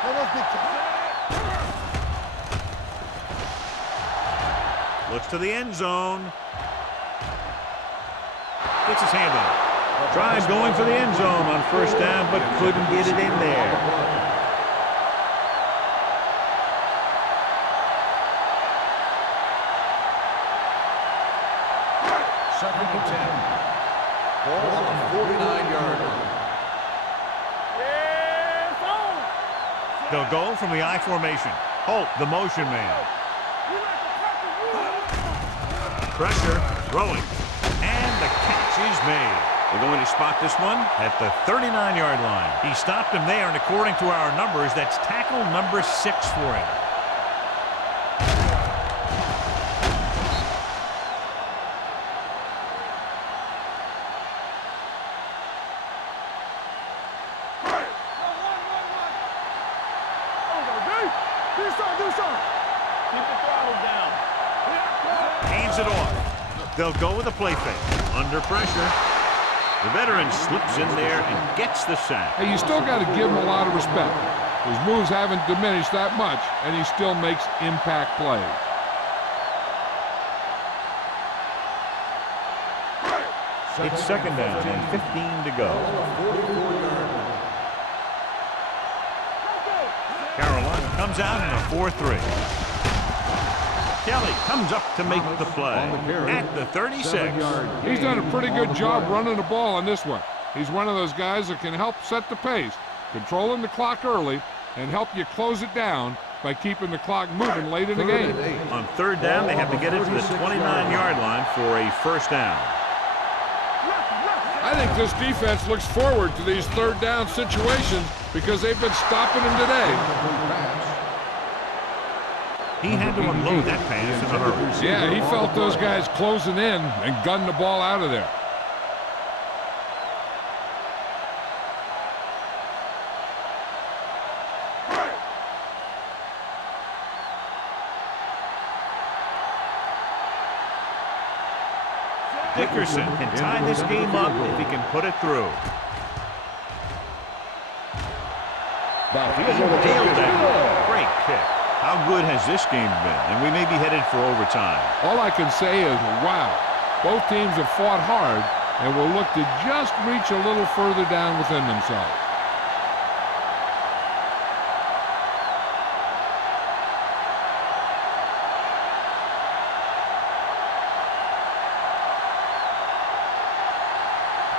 Let us get to Looks to the end zone. Gets his hand on it. Tries going for the end zone on 1st down, but couldn't get it in there. Second and 10. Ball on the 49-yard line. Yeah, it's on. They'll go from the I formation. Holt, the motion man. We like to practice. Pressure, throwing, and the catch is made. They're going to spot this one at the 39-yard line. He stopped him there, and according to our numbers, that's tackle number 6 for him. Do something. Keep the throttle down. Hands it off. They'll go with a play fake. Under pressure. The veteran slips in there and gets the sack. Hey, you still got to give him a lot of respect. His moves haven't diminished that much, and he still makes impact plays. It's second down and 15 to go. Carolina comes out in a 4-3. Kelly comes up to make the play at the 36. He's done a pretty good job running the ball on this one. He's one of those guys that can help set the pace, controlling the clock early, and help you close it down by keeping the clock moving late in the game. On third down, they have to get it to the 29-yard line for a first down. I think this defense looks forward to these third down situations because they've been stopping them today. He had to unload that pass in a hurry. Yeah, he felt those guys closing in and gunned the ball out of there. Dickerson can tie this game up if he can put it through. He nailed that. Great kick. How good has this game been? And we may be headed for overtime. All I can say is, wow. Both teams have fought hard and will look to just reach a little further down within themselves.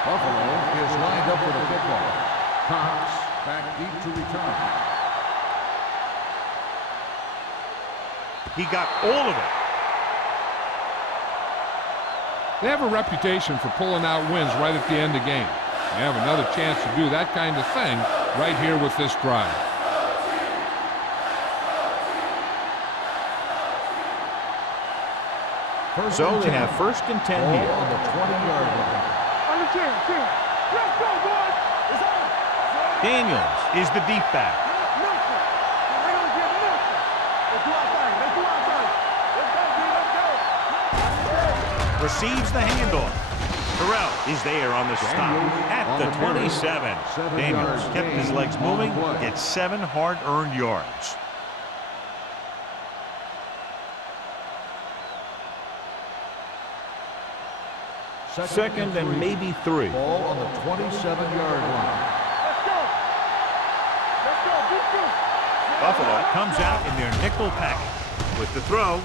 Buffalo is lined up with a football. Cox back deep to return. He got all of it. They have a reputation for pulling out wins right at the end of games. They have another chance to do that kind of thing right here with this drive. So they have first and 10 here. On the 20-yard line. On the 10. Let's go, boys. It's on. Daniels is the deep back. Receives the handoff. Terrell is there on the stop at the 27. Daniels kept his legs moving, gets 7 hard-earned yards. Second and maybe 3. Ball on the 27-yard line. Buffalo comes out in their nickel package with the throw.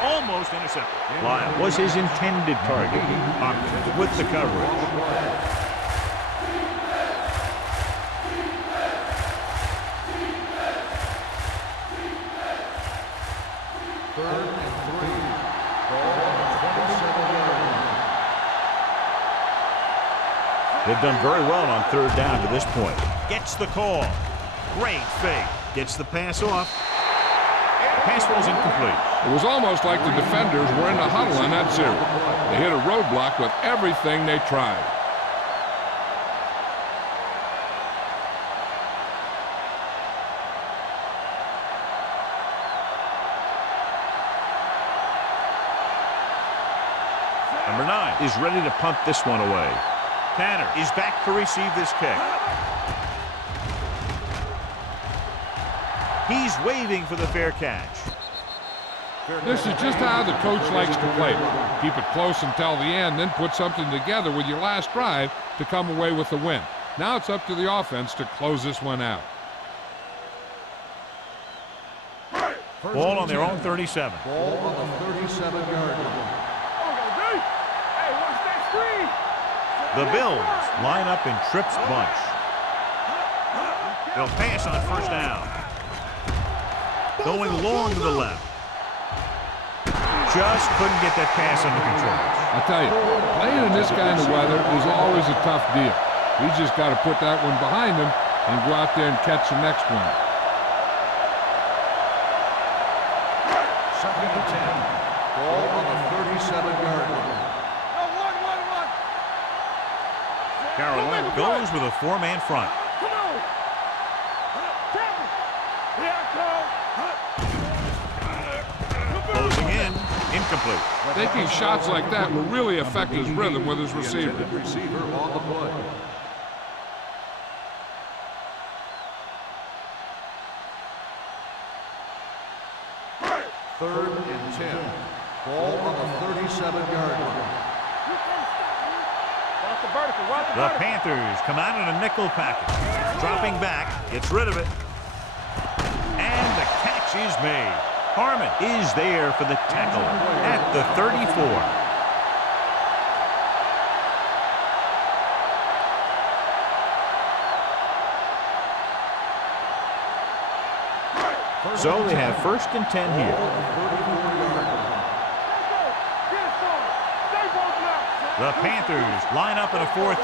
Almost intercepted. Lyle was his intended target. Hopkins with the coverage. Third and 3. Ball on the 27-yard line. They've done very well on third down to this point. Gets the call. Great fake. Gets the pass off. The pass was incomplete. It was almost like the defenders were in a huddle in that series. They hit a roadblock with everything they tried. Number 9 is ready to punt this one away. Tanner is back to receive this kick. He's waving for the fair catch. This is just how the coach likes to play. Keep it close until the end, then put something together with your last drive to come away with the win. Now it's up to the offense to close this one out. Ball on their own 37. Ball on the 37-yard line. Hey, watch that screen. The Bills line up in trips bunch. They'll pass on first down. Going long to the left. Just couldn't get that pass under control. I tell you, playing in this kind of weather is always a tough deal. He's just got to put that one behind him and go out there and catch the next one. Second and 10. Ball on the 37-yard line. Carolina goes with a 4-man front. Come on. Tap it. Here I come. Closing in incomplete. Taking shots like that will really affect his rhythm with his receiver. Receiver on the play. Third and 10. Ball on the 37-yard line. Watch the vertical. Watch the The vertical. Panthers come out in a nickel package. Dropping back, gets rid of it. And the catch is made. Harmon is there for the tackle at the 34. So they have 1st and 10 here. The Panthers line up in a 4-3.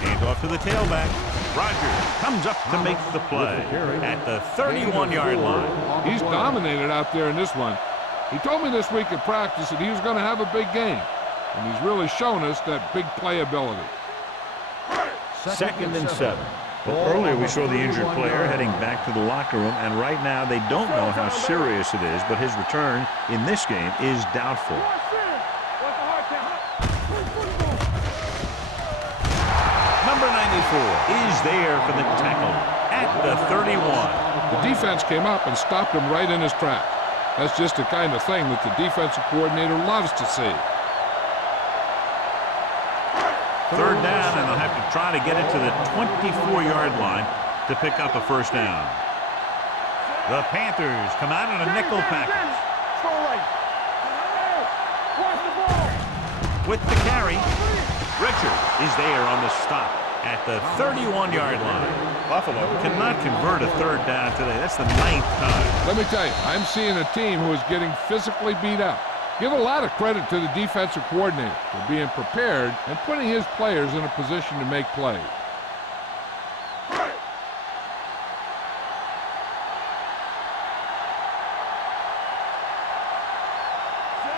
Hand off to the tailback. Rogers comes up to make the play at the 31-yard line. He's dominated out there in this one. He told me this week at practice that he was going to have a big game, and he's really shown us that big play ability. 2nd and 7. Well, earlier we saw the injured player heading back to the locker room, and right now they don't know how serious it is, but his return in this game is doubtful. Number 94 is there for the tackle at the 31. The defense came up and stopped him right in his tracks. That's just the kind of thing that the defensive coordinator loves to see. 3rd down, and they'll have to try to get it to the 24-yard line to pick up a 1st down. The Panthers come out in a nickel package. With the carry, Richard is there on the stop at the 31-yard line. Buffalo cannot convert a 3rd down today. That's the 9th time. Let me tell you, I'm seeing a team who is getting physically beat up. Give a lot of credit to the defensive coordinator for being prepared and putting his players in a position to make plays.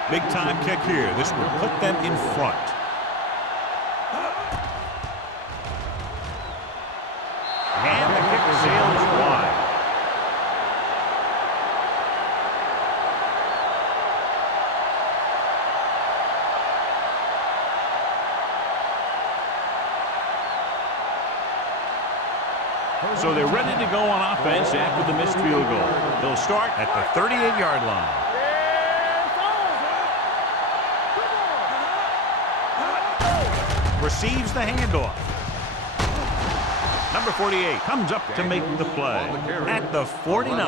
Big time kick here. This will put them in front. And the kick sails wide. So they're ready to go on offense after the missed field goal. They'll start at the 38-yard line. Receives the handoff. Number 48 comes up to make the play at the 49.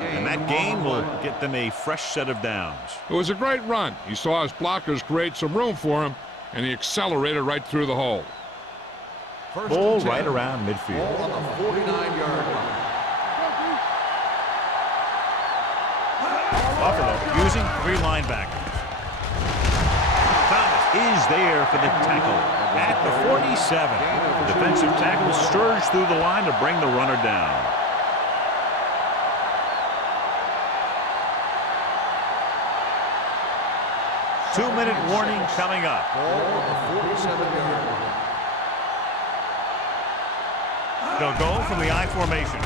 And that gain will get them a fresh set of downs. It was a great run. He saw his blockers create some room for him, and he accelerated right through the hole. Ball right around midfield. Ball on the 49-yard line. Buffalo using 3 linebackers. Thomas is there for the tackle at the 47. The defensive tackle stirs through the line to bring the runner down. Two-minute warning coming up. Ball on the 47-yard line. They'll go from the I formation.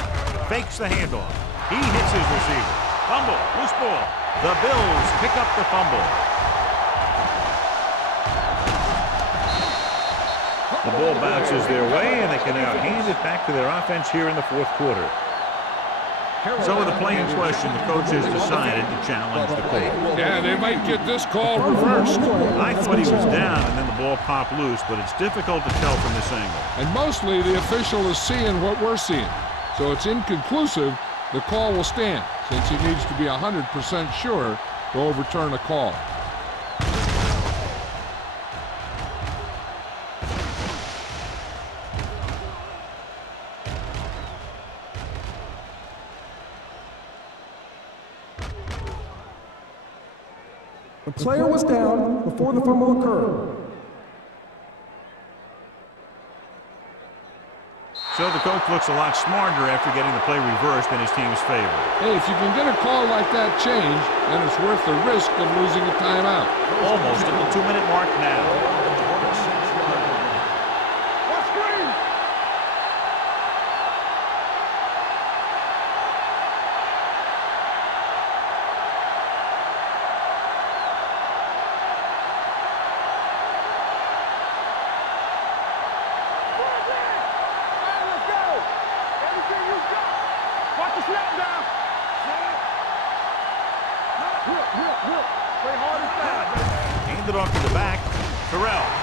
Fakes the handoff. He hits his receiver. Fumble. Loose ball. The Bills pick up the fumble. The ball bounces their way, and they can now hand it back to their offense here in the 4th quarter. So with the play in question, the coach has decided to challenge the call. Yeah, they might get this call reversed. I thought he was down, and then the ball popped loose, but it's difficult to tell from this angle. And mostly the official is seeing what we're seeing. So it's inconclusive. The call will stand since he needs to be 100% sure to overturn a call. The player was down before the fumble occurred. So the coach looks a lot smarter after getting the play reversed in his team's favor. Hey, if you can get a call like that changed, then it's worth the risk of losing a timeout. Almost at the 2-minute mark now.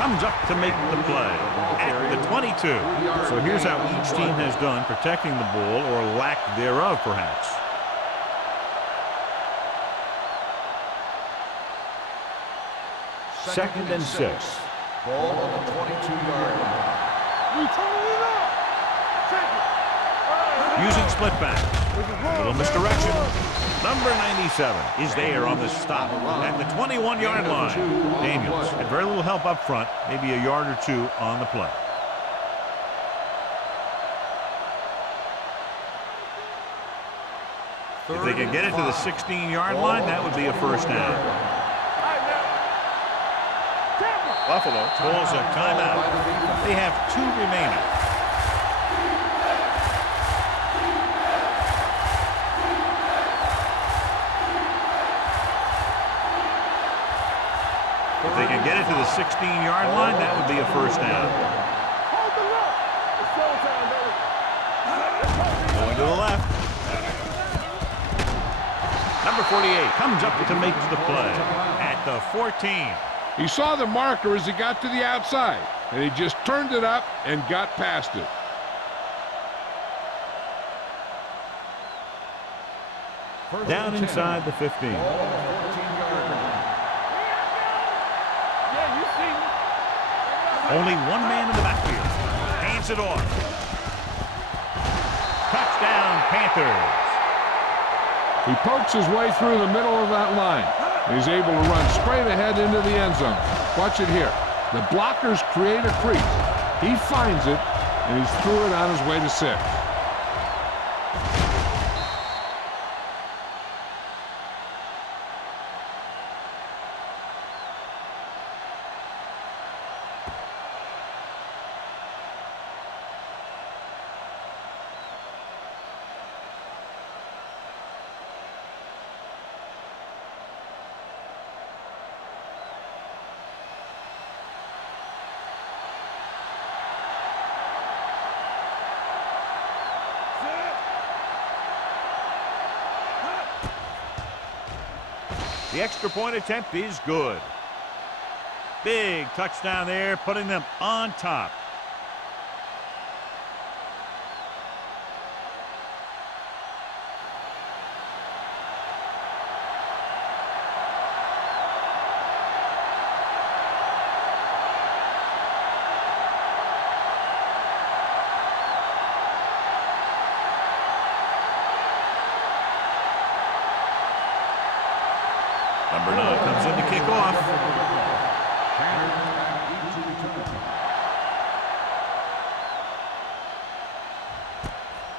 comes up to make the play at the 22. So here's how each team has done protecting the ball, or lack thereof, perhaps. Second and 6. Ball on the 22-yard line. We turning it up. Check it. Using split back. A little misdirection. Number 97 is there on the stop at the 21-yard line. Daniels had very little help up front, maybe a yard or two on the play. If they can get it to the 16-yard line, that would be a first down. Buffalo calls a timeout. They have 2 remaining. If they can get it to the 16-yard line, that would be a first down. Hold the look. It's showtime, baby. Going to the left. Number 48 comes up to make the play at the 14. He saw the marker as he got to the outside, and he just turned it up and got past it. Down inside the 15. Yeah, you see me. Only one man in the backfield. Hands it off. Touchdown, Panthers. He pokes his way through the middle of that line. He's able to run straight ahead into the end zone. Watch it here. The blockers create a crease. He finds it, and he's through it on his way to 6. The extra point attempt is good. Big touchdown there, putting them on top. Number 9 comes in to kick off.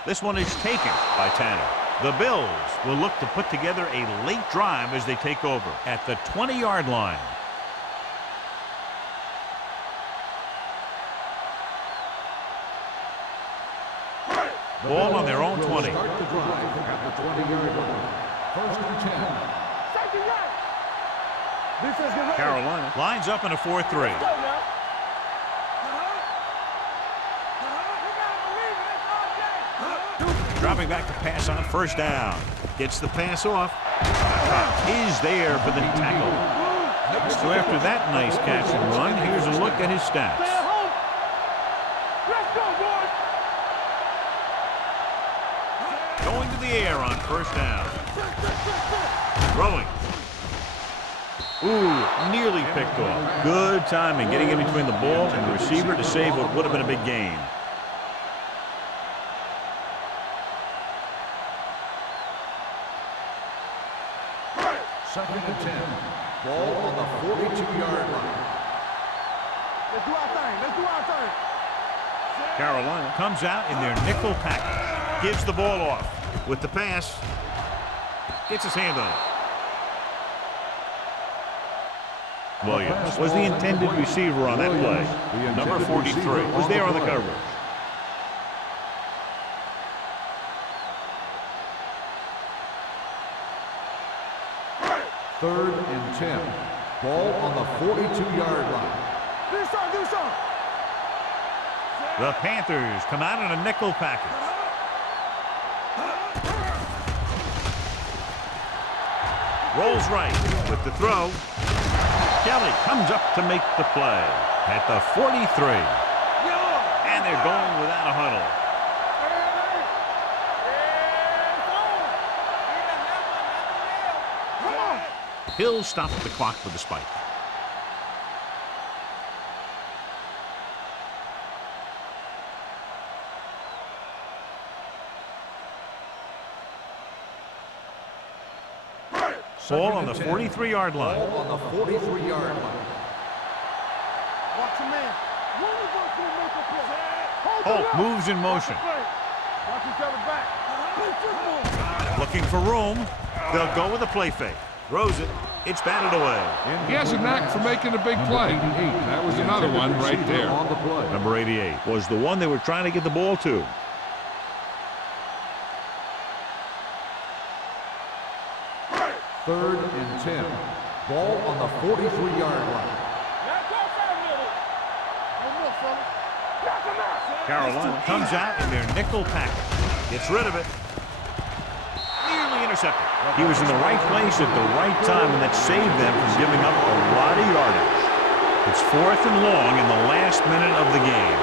This one is taken by Tanner. The Bills will look to put together a late drive as they take over at the 20-yard line. Ball on their own 20. Start the drive at the 20-yard line. First and 10. Carolina lines up in a 4-3. Dropping back to pass on first down. Gets the pass off. Is there for the tackle. So after that nice catch and run, here's a look at his stats. Going to the air on first down. Throwing. Ooh, nearly picked off. Good timing, getting in between the ball and the receiver to save what would have been a big gain. Second and 10. Ball on the 42-yard line. Let's do our thing. Let's do our thing. Carolina comes out in their nickel package. Gives the ball off with the pass. Gets his hand on it. Williams was the intended receiver on that play. Number 43 was there on the coverage. Third and 10. Ball on the 42-yard line. Do something. The Panthers come out in a nickel package. Rolls right with the throw. Kelly comes up to make the play. At the 43. And they're going without a huddle. He'll stop the clock with the spike. Ball on the 43-yard line. Ball on the 43-yard line. Watch your man. Holt moves in motion. Watch each other back. Looking for room. They'll go with a play fake. Throws it. It's batted away. He has a knack for making a big play. That was another one right there. On the play. Number 88 was the one they were trying to get the ball to. Third and 10. Ball on the 43-yard line. Carolina comes out in their nickel package. Gets rid of it. Nearly intercepted. He was in the right place at the right time, and that saved them from giving up a lot of yardage. It's 4th and long in the last minute of the game.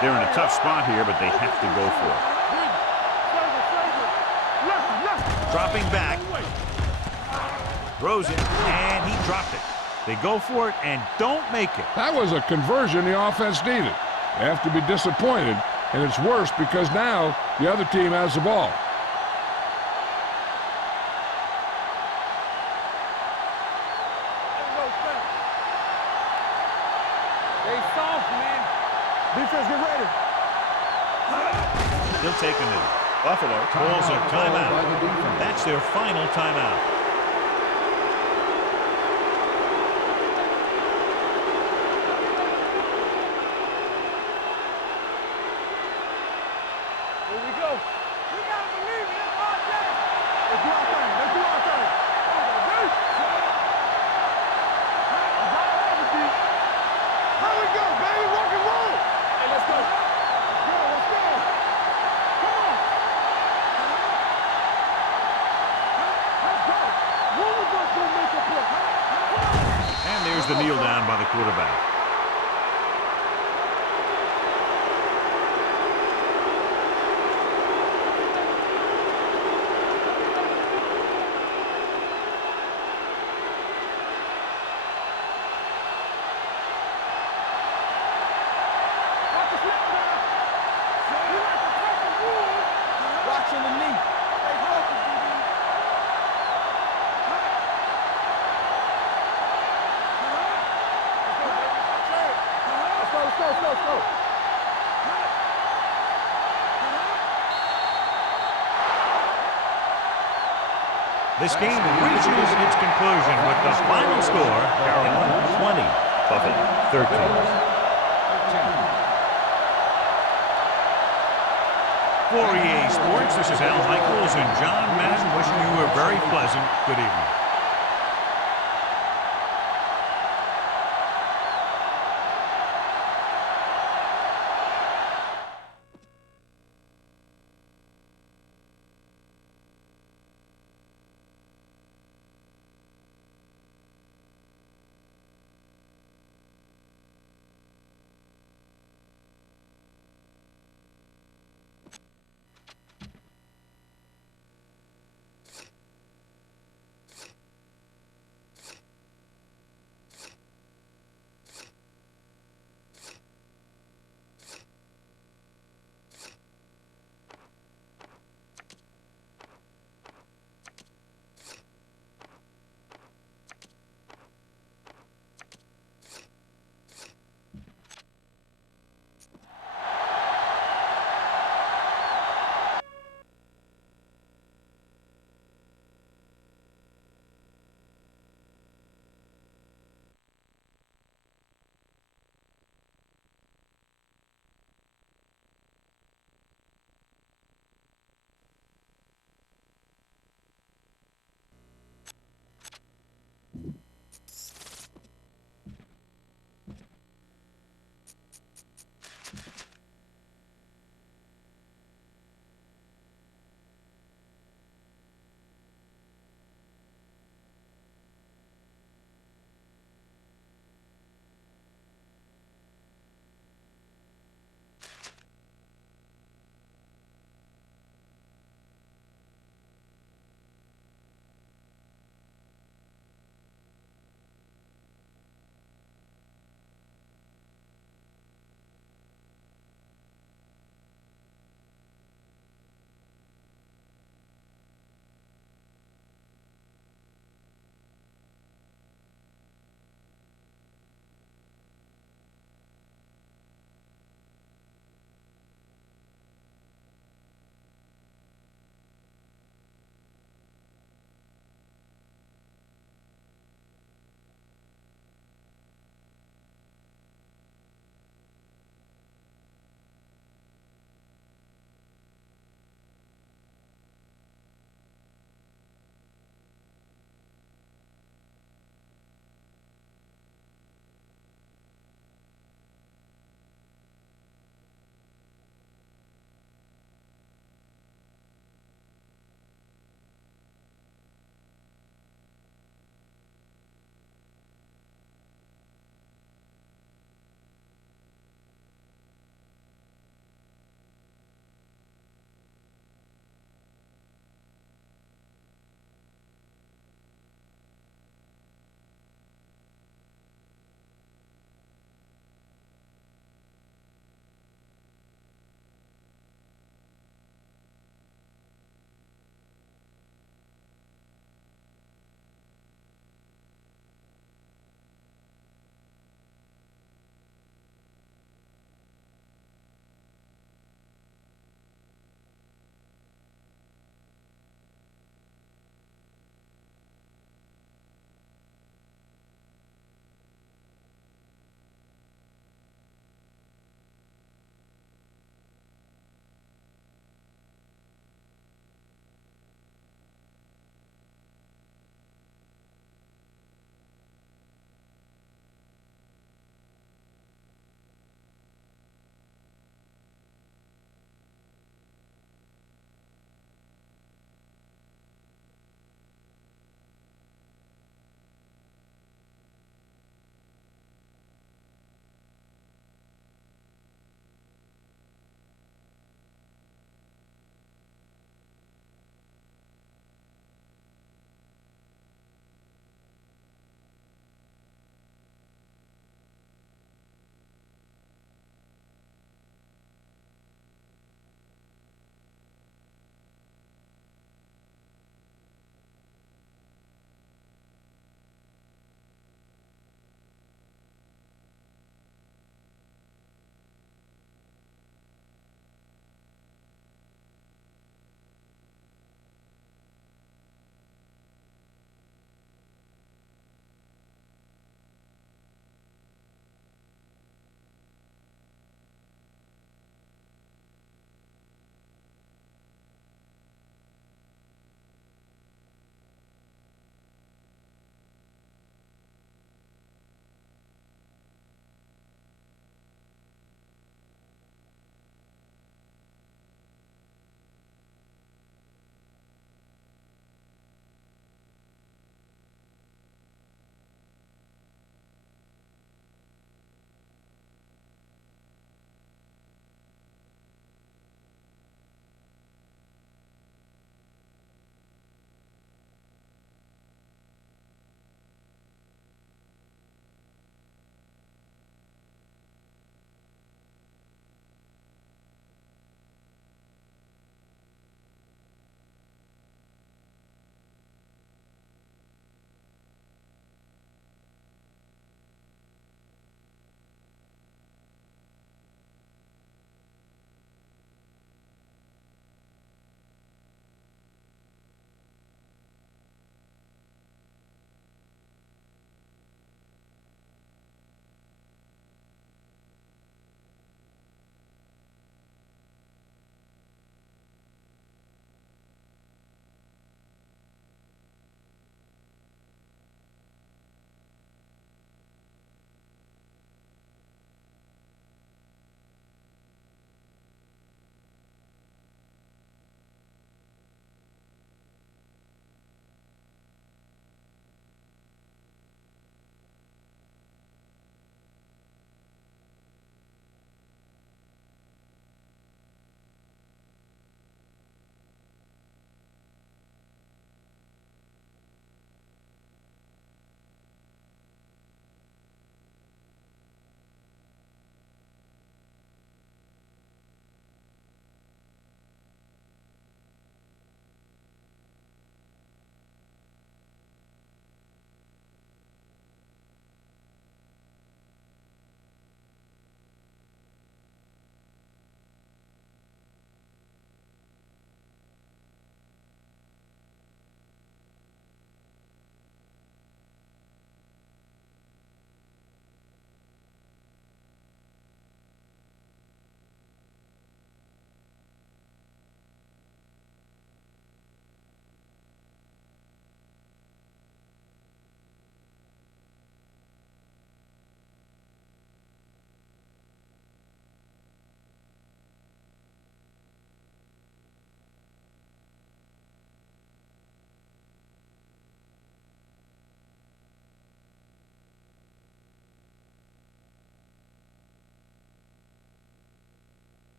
They're in a tough spot here, but they have to go for it. Dropping back. Throws it, and he dropped it. They go for it and don't make it. That was a conversion the offense needed. They have to be disappointed, and it's worse because now the other team has the ball. They soft, man. Defense, get ready. He'll take a knee. Buffalo calls a timeout. That's their final timeout. Here we go. We gotta believe it. It's our day. Let's do our thing. Let's do our thing. Here we go, baby. Rock and roll. Hey, let's go. Let's go. Let's go. Come on. Let's go. One of us will make a play. And there's the kneel down by the quarterback. Watching the knee. Stay focused, DB. Let's go. This game reaches its conclusion with the final score, Carolina 20, Buffalo 13. For EA Sports, this is Al Michaels and John Madden wishing you a very pleasant good evening.